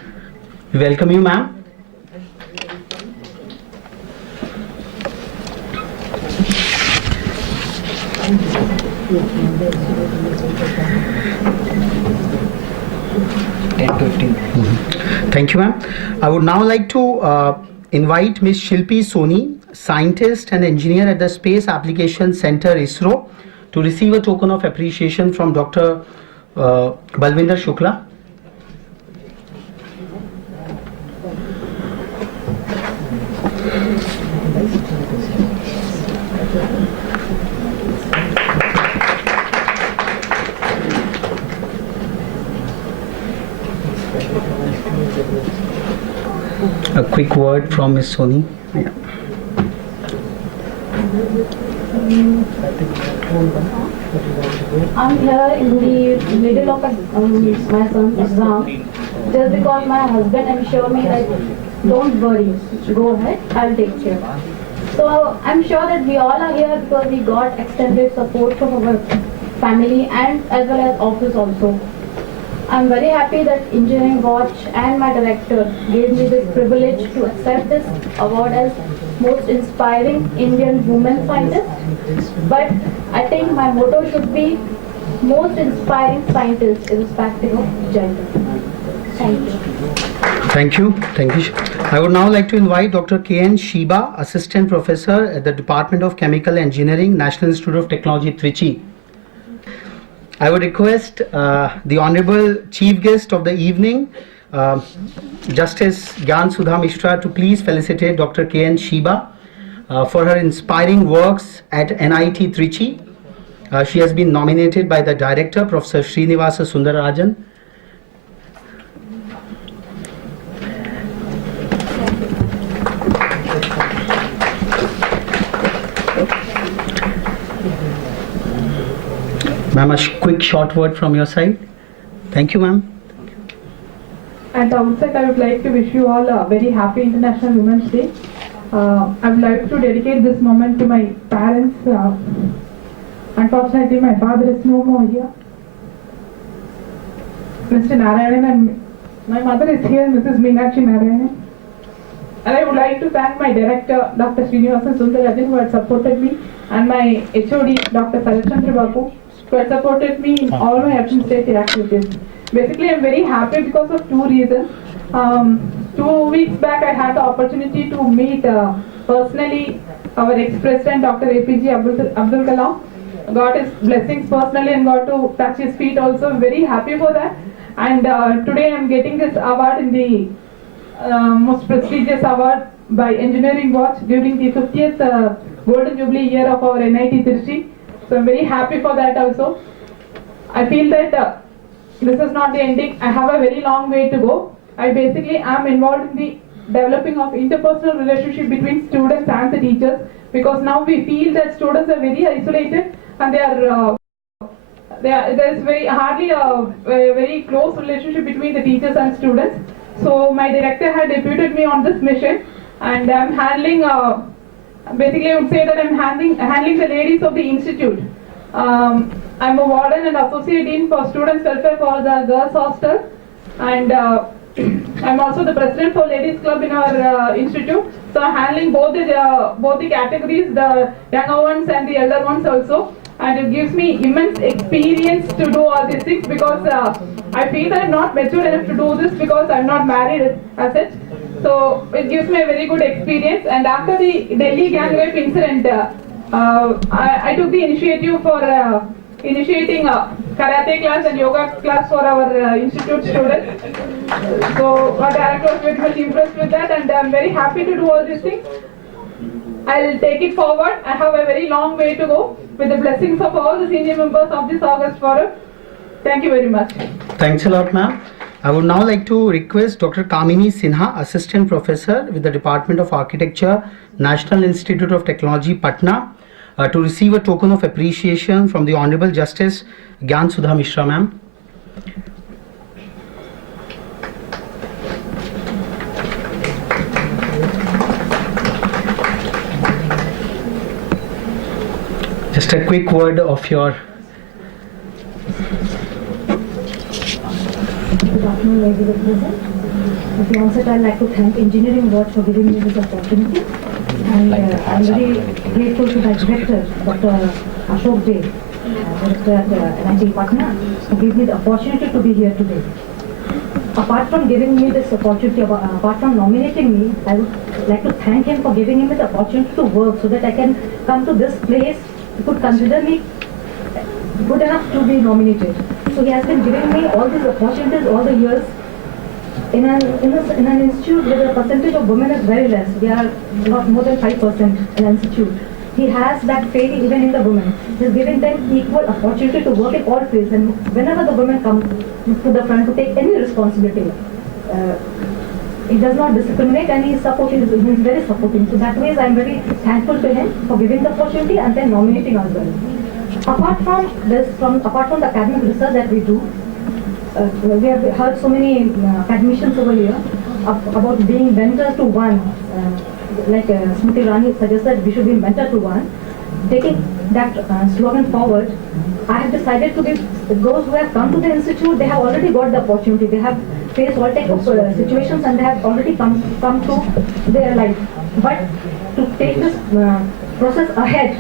We welcome you, ma'am. Thank you, ma'am. I would now like to invite Ms. Shilpi Soni, scientist and engineer at the Space Application Center ISRO, to receive a token of appreciation from Dr. Balvinder Shukla. A quick word from Ms. Soni. Yeah. I'm here in the middle of my son's exam. Just because my husband assured me that don't worry, go ahead, I'll take care. So I'm sure that we all are here because we got extended support from our family and as well as office also. I'm very happy that Engineering Watch and my director gave me this privilege to accept this award as most inspiring Indian woman scientist. But I think my motto should be most inspiring scientist irrespective of gender. Thank you. Thank you. Thank you. I would now like to invite Dr. K.N. Shiba, Assistant Professor at the Department of Chemical Engineering, National Institute of Technology, Trichy. I would request the Honorable Chief Guest of the evening, Justice Gyan Sudha Mishra, to please felicitate Dr. K.N. Shiba for her inspiring works at NIT Trichy. She has been nominated by the Director, Professor Srinivasa Sundarajan. Ma'am, a quick short word from your side. Thank you, ma'am. At the outset, I would like to wish you all a very happy International Women's Day. I would like to dedicate this moment to my parents. Unfortunately, my father is no more here. Mr. Narayanan, and my mother is here, Mrs. Meenakshi Narayanan. And I would like to thank my director, Dr. Srinivasa Sundarajan, who had supported me, and my HOD, Dr. Sarachandra Babu, who had supported me in all my administrative activities. Basically, I'm very happy because of two reasons. 2 weeks back, I had the opportunity to meet personally our ex-president, Dr. APJ Abdul Kalam. Got his blessings personally and got to touch his feet also. Very happy for that. And today I'm getting this award in the most prestigious award by Engineering Watch during the 50th Golden Jubilee year of our NIT Trichy. So I'm very happy for that also. I feel that this is not the ending. I have a very long way to go. I basically am involved in the developing of interpersonal relationship between students and the teachers, because now we feel that students are very isolated and there is hardly a very close relationship between the teachers and students. So my director had deputed me on this mission, and I'm handling, basically I would say that I'm handling the ladies of the institute. I'm a warden and associate dean for students welfare for the girls hostel, and I'm also the president for ladies club in our institute. So I'm handling both the categories, the younger ones and the elder ones also. And it gives me immense experience to do all these things, because I feel that I'm not mature enough to do this because I'm not married as such. So it gives me a very good experience. And after the Delhi gang rape incident, I took the initiative for initiating a karate class and yoga class for our institute students. So our director was very much impressed with that, and I'm very happy to do all these things. I'll take it forward. I have a very long way to go, with the blessings of all the senior members of this August Forum. Thank you very much. Thanks a lot, ma'am. I would now like to request Dr. Kamini Sinha, Assistant Professor with the Department of Architecture, National Institute of Technology, Patna, to receive a token of appreciation from the Honorable Justice Gyan Sudha Mishra, ma'am. Just a quick word of your... Good afternoon, ladies and gentlemen. At the onset, I'd like to thank Engineering Watch for giving me this opportunity. And I'm very grateful to my director, Dr. Ashok Dey, director at NIT Patna, who gave me the opportunity to be here today. Apart from giving me this opportunity, apart from nominating me, I would like to thank him for giving me the opportunity to work so that I can come to this place. He could consider me good enough to be nominated. So he has been giving me all these opportunities all the years. In an institute where the percentage of women is very less, we are not more than 5% in an institute. He has that faith even in the women. He's giving them equal opportunity to work in all fields, and whenever the women come to the front to take any responsibility, he does not discriminate and he is supportive. He is very supporting. So that way, I'm very thankful to him for giving the opportunity and then nominating as well. Apart from this, apart from the academic research that we do, we have heard so many admissions over here about being mentors to one. Like Smriti Rani suggested, we should be mentor to one. Taking that slogan forward, I have decided to be those who have come to the institute. They have already got the opportunity. They have faced all types of situations and they have already come to their life. But to take this process ahead,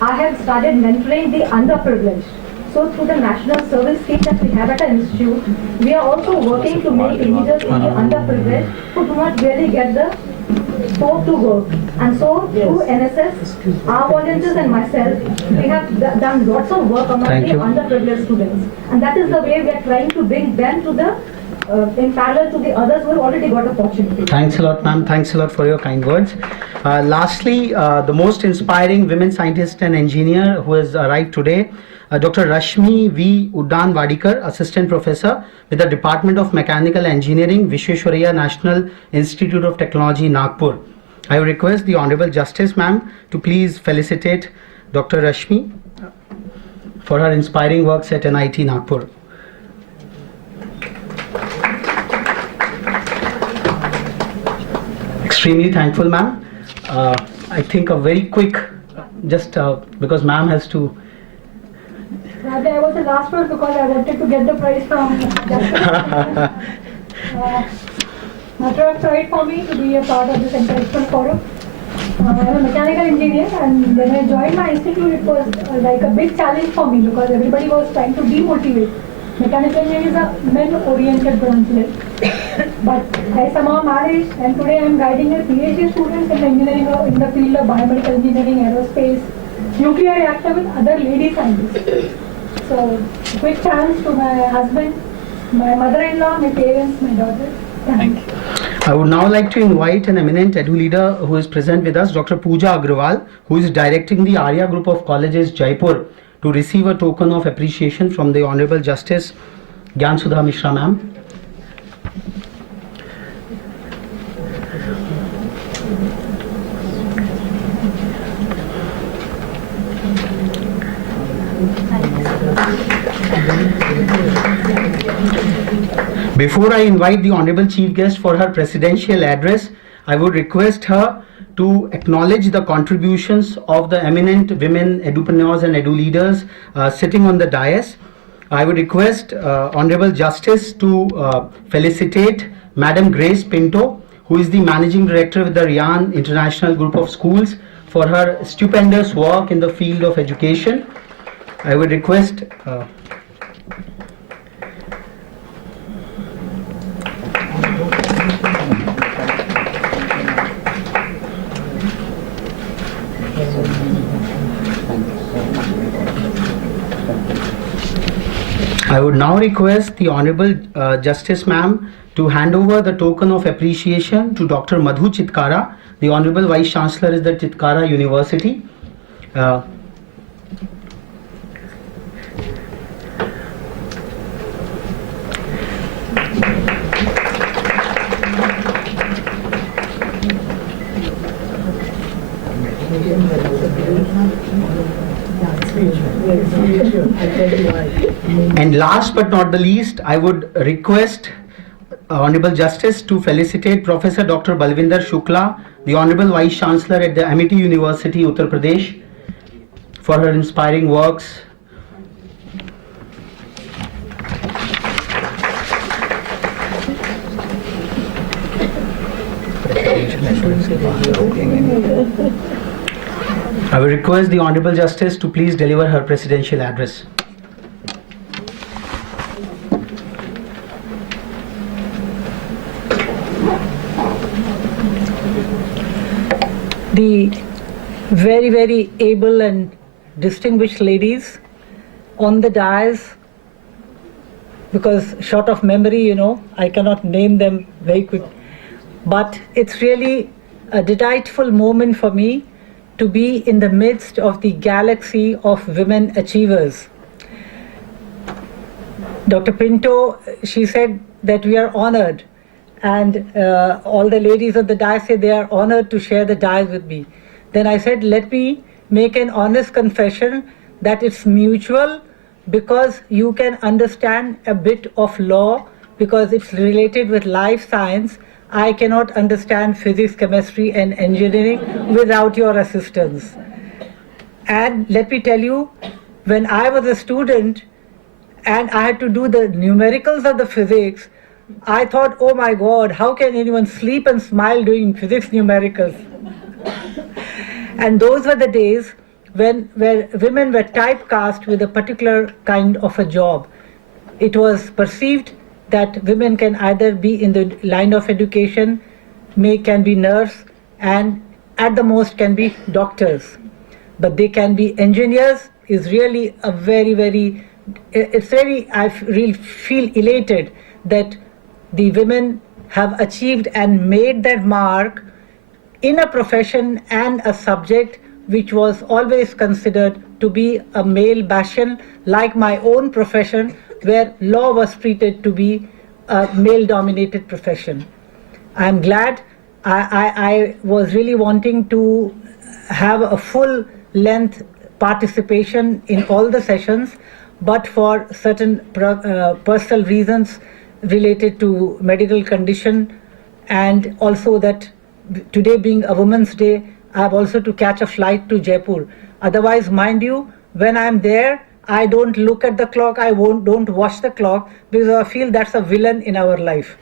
I have started mentoring the underprivileged. So through the national service scheme that we have at our institute, we are also working to make individuals in the underprivileged who do not really get the scope to work. And so through NSS, our volunteers and myself, we have done lots of work among the underprivileged students. And that is the way we are trying to bring them to the in parallel to the others who have already got opportunity. Thanks a lot, ma'am. Thanks a lot for your kind words. Lastly, the most inspiring women scientist and engineer who has arrived today, Dr. Rashmi V. Uddan Wadikar, Assistant Professor with the Department of Mechanical Engineering, Vishweshwaraya National Institute of Technology, Nagpur. I request the Honorable Justice, ma'am, to please felicitate Dr. Rashmi for her inspiring works at NIT Nagpur. Extremely thankful, ma'am. I think a very quick, just because ma'am has to. I was the last one because I wanted to get the prize from matter of pride for me to be a part of this encouragement forum. I'm a mechanical engineer, and when I joined my institute, it was like a big challenge for me because everybody was trying to demotivate. Mechanical engineering is a men-oriented branch, but I somehow managed, and today I am guiding a PhD students in engineering in the field of biomedical engineering, aerospace, nuclear reactor with other lady scientists. So, quick thanks to my husband, my mother-in-law, my parents, my daughter. Thank you. I would now like to invite an eminent edu leader who is present with us, Dr. Pooja Agrawal, who is directing the Arya Group of Colleges, Jaipur, to receive a token of appreciation from the Honorable Justice Gyan Sudha Mishra, ma'am. Before I invite the Honorable Chief Guest for her presidential address, I would request her to acknowledge the contributions of the eminent women edupreneurs and edu leaders sitting on the dais. I would request Honorable Justice to felicitate Madam Grace Pinto, who is the Managing Director with the Riyan International Group of Schools, for her stupendous work in the field of education. I would request I would now request the Honorable Justice ma'am to hand over the token of appreciation to Dr. Madhu Chitkara. The Honorable Vice Chancellor is the Chitkara University. And last but not the least, I would request Honorable Justice to felicitate Professor Dr. Balvinder Shukla, the Honorable Vice Chancellor at the Amity University, Uttar Pradesh, for her inspiring works. I will request the Honorable Justice to please deliver her presidential address. the very, very able and distinguished ladies on the dais, because short of memory, I cannot name them very quick. But it's really a delightful moment for me to be in the midst of the galaxy of women achievers. Dr. Pinto, she said that we are honored, and all the ladies of the dais say they are honored to share the dais with me. Then I said, let me make an honest confession that it's mutual, because you can understand a bit of law because it's related with life science. I cannot understand physics, chemistry and engineering without your assistance. And let me tell you, when I was a student and I had to do the numericals of the physics, I thought, oh my God, how can anyone sleep and smile doing physics numericals? And those were the days where women were typecast with a particular kind of a job. It was perceived that women can either be in the line of education, can be nurse, and at the most can be doctors. But they can be engineers is really a very, very, I really feel elated that the women have achieved and made that mark in a profession and a subject which was always considered to be a male bastion, like my own profession, where law was treated to be a male-dominated profession. I'm glad. I was really wanting to have a full-length participation in all the sessions, but for certain personal reasons related to medical condition, and also that today being a Women's Day, I have also to catch a flight to Jaipur. Otherwise, mind you, when I'm there, I don't look at the clock, don't watch the clock, because I feel that's a villain in our life.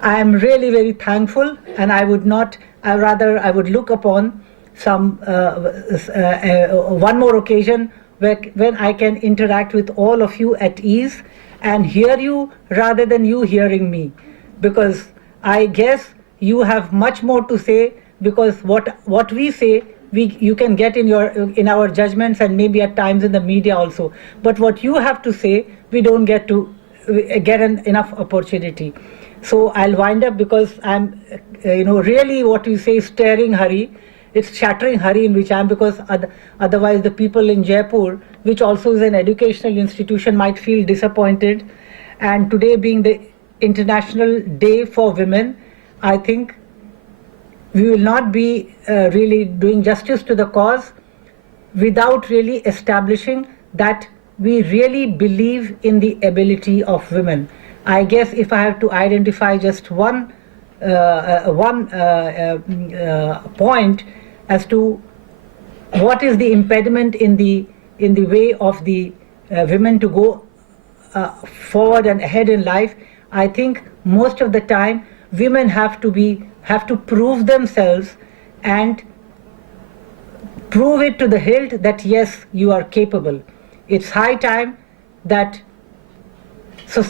I am really very thankful, and I would look upon some one more occasion when I can interact with all of you at ease and hear you rather than you hearing me, because I guess you have much more to say, because what we say you can get in our judgments and maybe at times in the media also, but what you have to say we don't get enough opportunity. So I'll wind up, because I'm really what you say is stirring hurry. It's shattering hurry in which I am, because otherwise the people in Jaipur, which also is an educational institution, might feel disappointed. And today being the International Day for Women, I think we will not be really doing justice to the cause without really establishing that we really believe in the ability of women. I guess if I have to identify just one point as to what is the impediment in the way of the women to go forward and ahead in life, I think most of the time women have to prove themselves and prove it to the hilt that yes, you are capable. It's high time that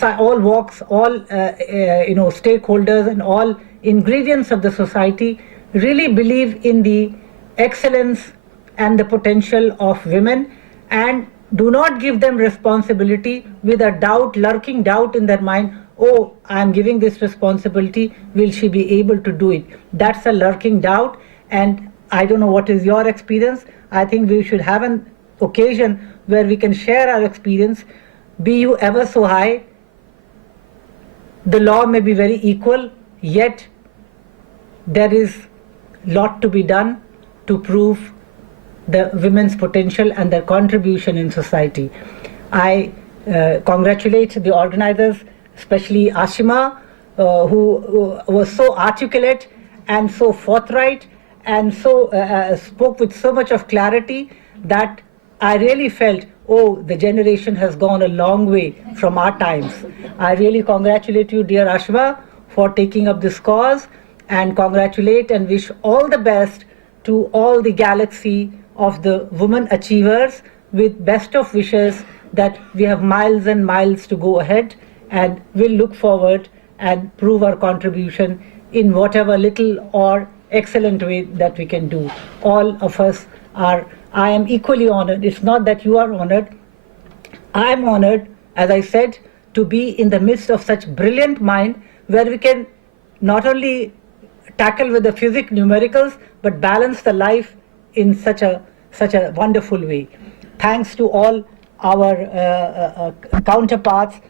all walks, all stakeholders and all ingredients of the society really believe in the excellence and the potential of women, and do not give them responsibility with a lurking doubt in their mind. Oh, I am giving this responsibility, will she be able to do it? That's a lurking doubt, and I don't know what is your experience. I think we should have an occasion where we can share our experience. Be you ever so high, the law may be very equal, yet there is lot to be done to prove the women's potential and their contribution in society. I congratulate the organizers, especially Ashima, who was so articulate and so forthright and so spoke with so much of clarity that I really felt, oh, the generation has gone a long way from our times. I really congratulate you, dear Ashima, for taking up this cause, and congratulate and wish all the best to all the galaxy of the women achievers, with best of wishes that we have miles and miles to go ahead, and we'll look forward and prove our contribution in whatever little or excellent way that we can do. All of us are, I am equally honored. It's not that you are honored. I am honored, as I said, to be in the midst of such brilliant mind where we can not only tackle with the physics, numericals, but balance the life in such a wonderful way. Thanks to all our counterparts,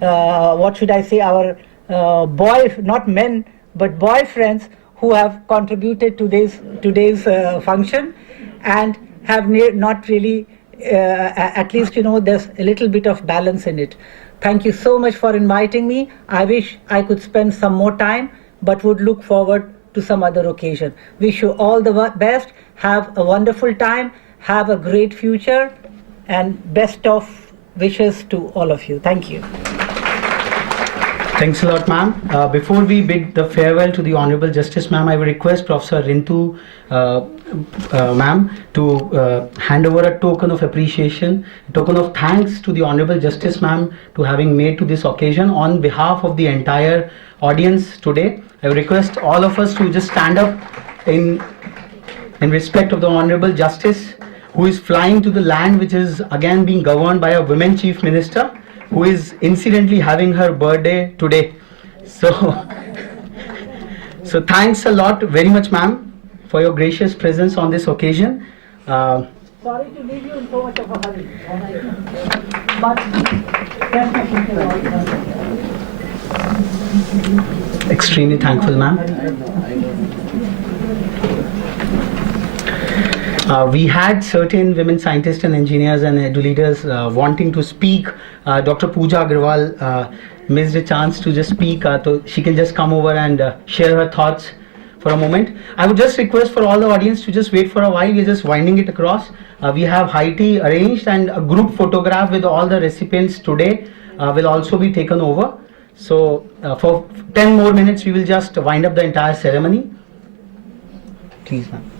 what should I say, our not men, but boyfriends who have contributed to today's function and have not really, at least, there's a little bit of balance in it. Thank you so much for inviting me. I wish I could spend some more time, but would look forward to some other occasion. Wish you all the best. Have a wonderful time. Have a great future. And best of wishes to all of you. Thank you. Thanks a lot, ma'am. Before we bid the farewell to the Honorable Justice, ma'am, I will request Professor Rintu, ma'am, to hand over a token of appreciation, a token of thanks to the Honorable Justice, ma'am, to having made to this occasion on behalf of the entire audience today. I will request all of us to just stand up in respect of the Honorable Justice, who is flying to the land which is again being governed by a women Chief Minister, who is incidentally having her birthday today. So thanks a lot very much, ma'am, for your gracious presence on this occasion. Sorry to leave you in so much of a hurry, but Extremely thankful, ma'am. We had certain women scientists and engineers and edu leaders wanting to speak. Dr. Pooja Agrawal missed a chance to just speak, so she can just come over and share her thoughts for a moment. I would just request for all the audience to just wait for a while. We're just winding it across. We have high tea arranged, and a group photograph with all the recipients today will also be taken over. So for 10 more minutes, we will just wind up the entire ceremony. Please, ma'am.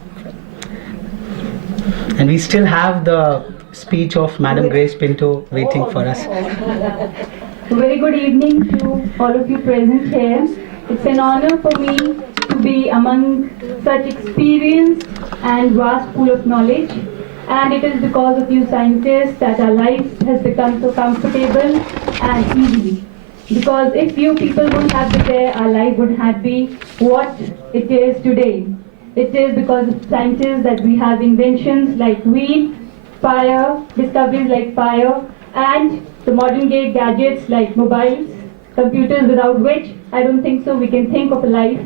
And we still have the speech of Madam Grace Pinto waiting for us. Very good evening to all of you present here. It's an honor for me to be among such experienced and vast pool of knowledge. And it is because of you scientists that our life has become so comfortable and easy. Because if you people wouldn't have been there, our life wouldn't have been what it is today. It is because of scientists that we have inventions like wheel, fire, discoveries like fire, and the modern day gadgets like mobiles, computers, without which I don't think so we can think of a life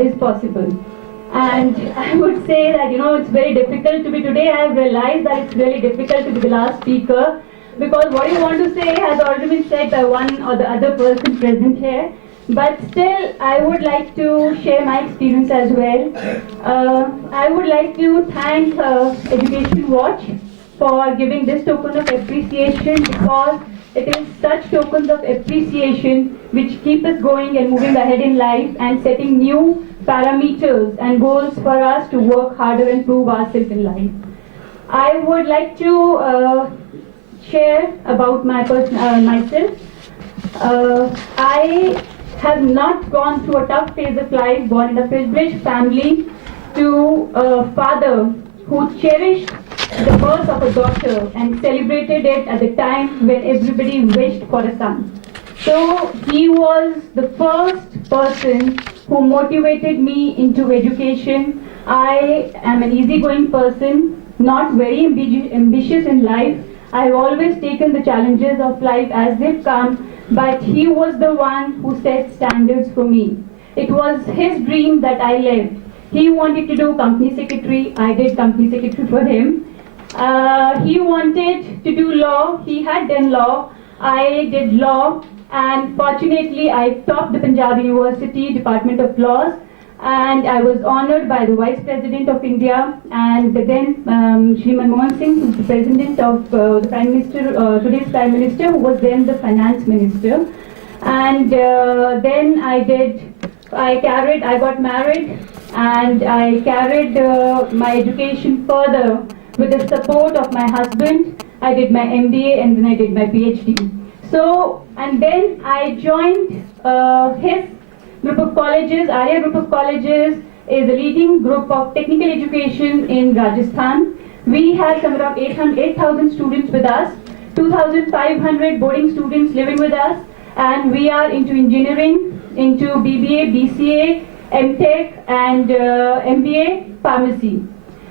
is possible. And I would say that, it's very difficult to be today. I have realized that it's really difficult to be the last speaker, because what you want to say has already been said by one or the other person present here. But still, I would like to share my experience as well. I would like to thank Education Watch for giving this token of appreciation, because it is such tokens of appreciation which keep us going and moving ahead in life and setting new parameters and goals for us to work harder and prove ourselves in life. I would like to share about myself. I have not gone through a tough phase of life, born in a privileged family, to a father who cherished the birth of a daughter and celebrated it at the time when everybody wished for a son. So he was the first person who motivated me into education. I am an easygoing person, not very ambitious in life. I've always taken the challenges of life as they've come, but he was the one who set standards for me. It was his dream that I lived. He wanted to do company secretary. I did company secretary for him. He wanted to do law. He had done law. I did law. And fortunately, I topped the Punjab University Department of Laws. And I was honored by the Vice President of India, and then Shri Manmohan Singh, who's the President of the Prime Minister, today's Prime Minister, who was then the Finance Minister. And then I got married, and I carried my education further with the support of my husband. I did my MBA and then I did my PhD. So, and then I joined his group of colleges, Arya group of colleges is a leading group of technical education in Rajasthan. We have some around 8,000 students with us, 2,500 boarding students living with us, and we are into engineering, into BBA, BCA, MTech and MBA pharmacy.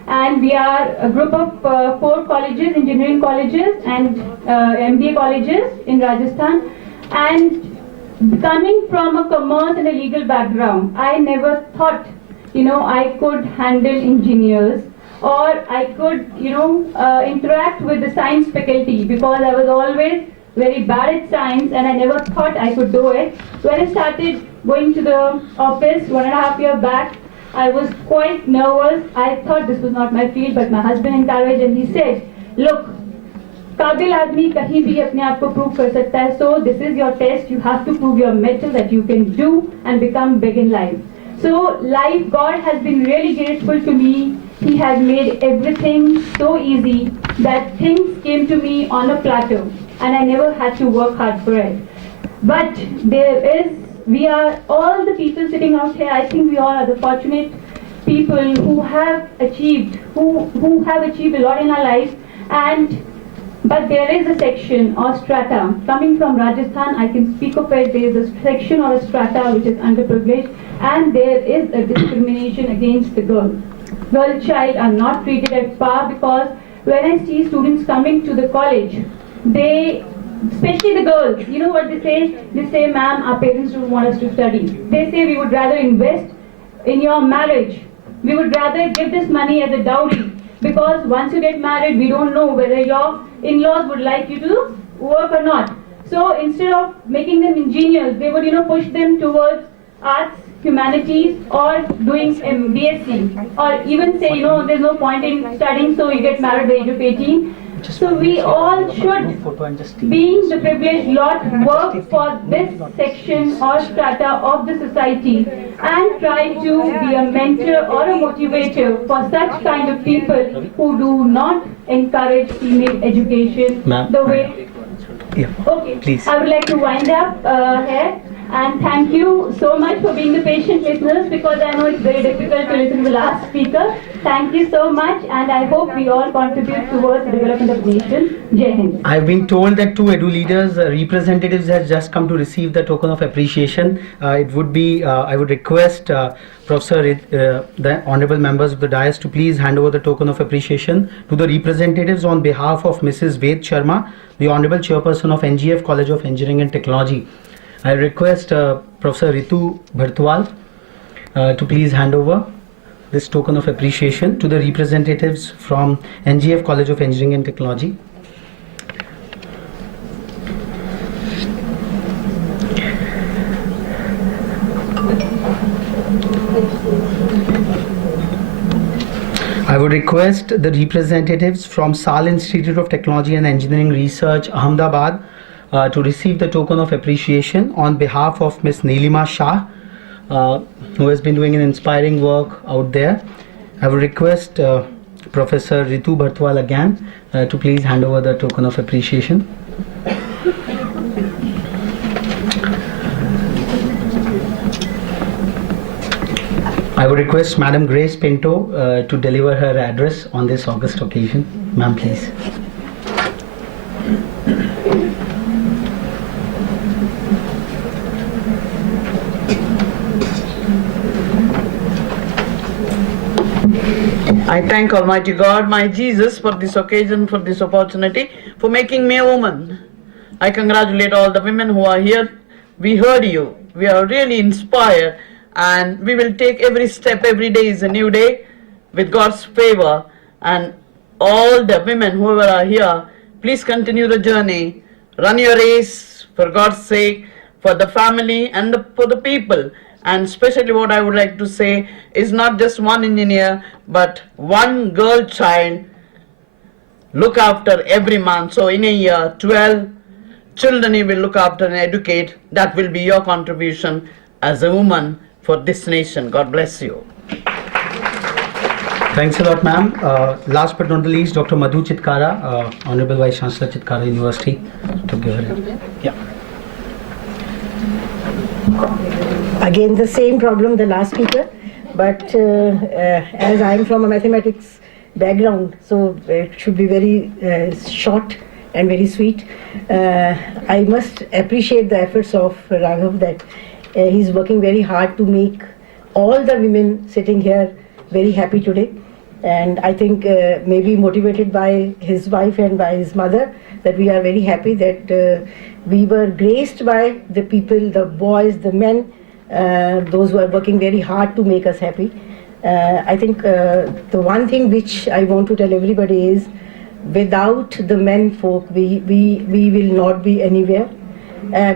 And we are a group of 4 colleges, engineering colleges and MBA colleges in Rajasthan. And coming from a commerce and a legal background, I never thought, I could handle engineers or I could, interact with the science faculty, because I was always very bad at science and I never thought I could do it. When I started going to the office 1.5 years back, I was quite nervous. I thought this was not my field, but my husband encouraged and he said, look, काबिल आदमी कहीं भी अपने आप को prove कर सकता है. So this is your test. You have to prove your mettle that you can do and become big in life. So life, God has been really grateful to me. He has made everything so easy that things came to me on a plateau and I never had to work hard for it. But we are all the people sitting out here, I think we all are the fortunate people who have achieved, who have achieved a lot in our life. But there is a section or strata, coming from Rajasthan, I can speak of it, there is a section or a strata which is underprivileged, and there is a discrimination against the girl. Girl child are not treated at par, because when I see students coming to the college, they, especially the girls, you know what they say? They say, ma'am, our parents don't want us to study. They say we would rather invest in your marriage. We would rather give this money as a dowry, because once you get married, we don't know whether your in-laws would like you to work or not. So instead of making them engineers, they would, push them towards arts, humanities, or doing BSc, or even say, there's no point in studying, so you get married at the age of 18. So we all should, being the privileged lot, work for this section or strata of the society and try to be a mentor or a motivator for such kind of people who do not encourage female education the way. Okay, please. I would like to wind up here. And thank you so much for being the patient listeners, because I know it's very difficult to listen to the last speaker. Thank you so much, and I hope we all contribute towards the development of the nation. Jai Hind. I've been told that 2 Edu leaders, representatives has just come to receive the token of appreciation. It would be, I would request Professor, the honorable members of the dais to please hand over the token of appreciation to the representatives on behalf of Mrs. Ved Sharma, the honorable chairperson of NGF College of Engineering and Technology. I request Professor Ritu Bhartwal to please hand over this token of appreciation to the representatives from NGF College of Engineering and Technology. I would request the representatives from SAL Institute of Technology and Engineering Research, Ahmedabad, to receive the token of appreciation on behalf of Ms. Neelima Shah, who has been doing an inspiring work out there. I would request Professor Ritu Bhartwal again to please hand over the token of appreciation. I would request Madam Grace Pinto to deliver her address on this August occasion. Ma'am, please. I thank Almighty God, my Jesus, for this occasion, for this opportunity, for making me a woman. I congratulate all the women who are here. We heard you. We are really inspired, and we will take every step. Every day is a new day with God's favor. And all the women whoever are here, please continue the journey. Run your race for God's sake, for the family and for the people. And especially what I would like to say is not just one engineer, but one girl child look after every month. So in a year, 12 children you will look after and educate. That will be your contribution as a woman for this nation. God bless you. Thanks a lot, ma'am. Last but not the least, Dr. Madhu Chitkara, Honorable Vice Chancellor, Chitkara University, to give her. Yeah. Again, the same problem, the last speaker, but as I'm from a mathematics background, so it should be very short and very sweet. I must appreciate the efforts of Raghav that he's working very hard to make all the women sitting here very happy today. And I think maybe motivated by his wife and by his mother, that we are very happy that we were graced by the people, the boys, the men, those who are working very hard to make us happy. I think the one thing which I want to tell everybody is, without the men folk, we will not be anywhere.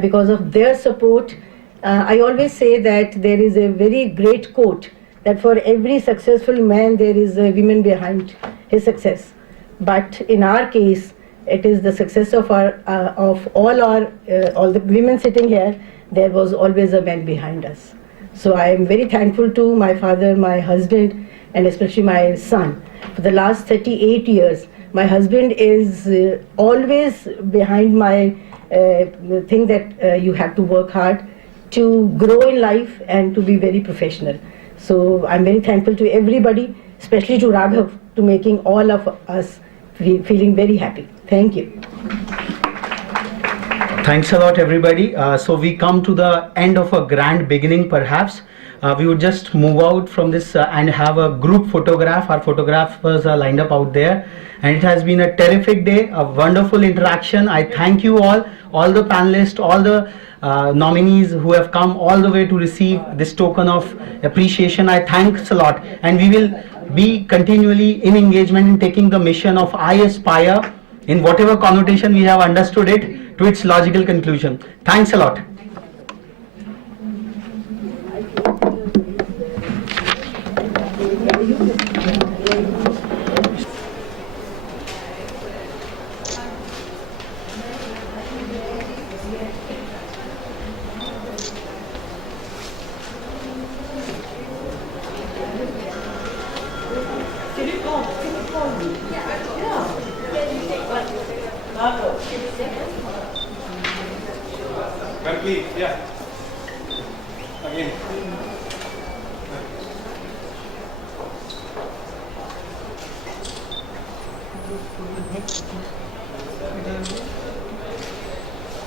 Because of their support, I always say that there is a very great quote, that for every successful man there is a woman behind his success. But in our case, it is the success of all the women sitting here. There was always a man behind us. So I am very thankful to my father, my husband, and especially my son. For the last 38 years, my husband is always behind my thing that you have to work hard to grow in life and to be very professional. So I'm very thankful to everybody, especially to Raghav, to making all of us feeling very happy. Thank you. Thanks a lot, everybody. So we come to the end of a grand beginning, perhaps. We would just move out from this and have a group photograph. Our photographers are lined up out there. And it has been a terrific day, a wonderful interaction. I thank you all the panelists, all the nominees who have come all the way to receive this token of appreciation. I thanks a lot. And we will be continually in engagement in taking the mission of I Aspire, in whatever connotation we have understood it, to its logical conclusion. Thanks a lot.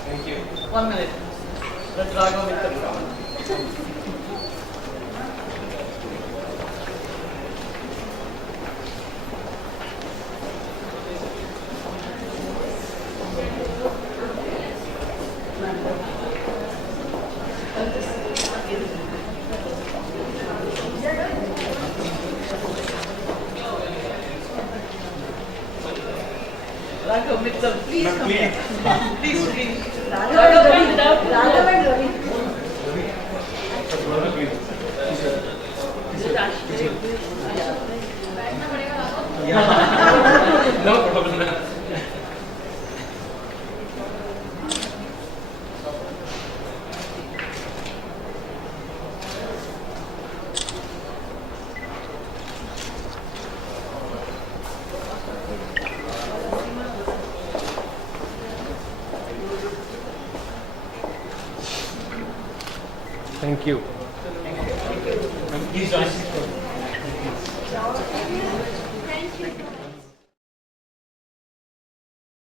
Thank you. 1 minute. Let's Raghav with the crowd. Raghav Mittal, please come here. Please, please. Raghav and Ravi. Raghav and Ravi. No problem. Thank you. Please join.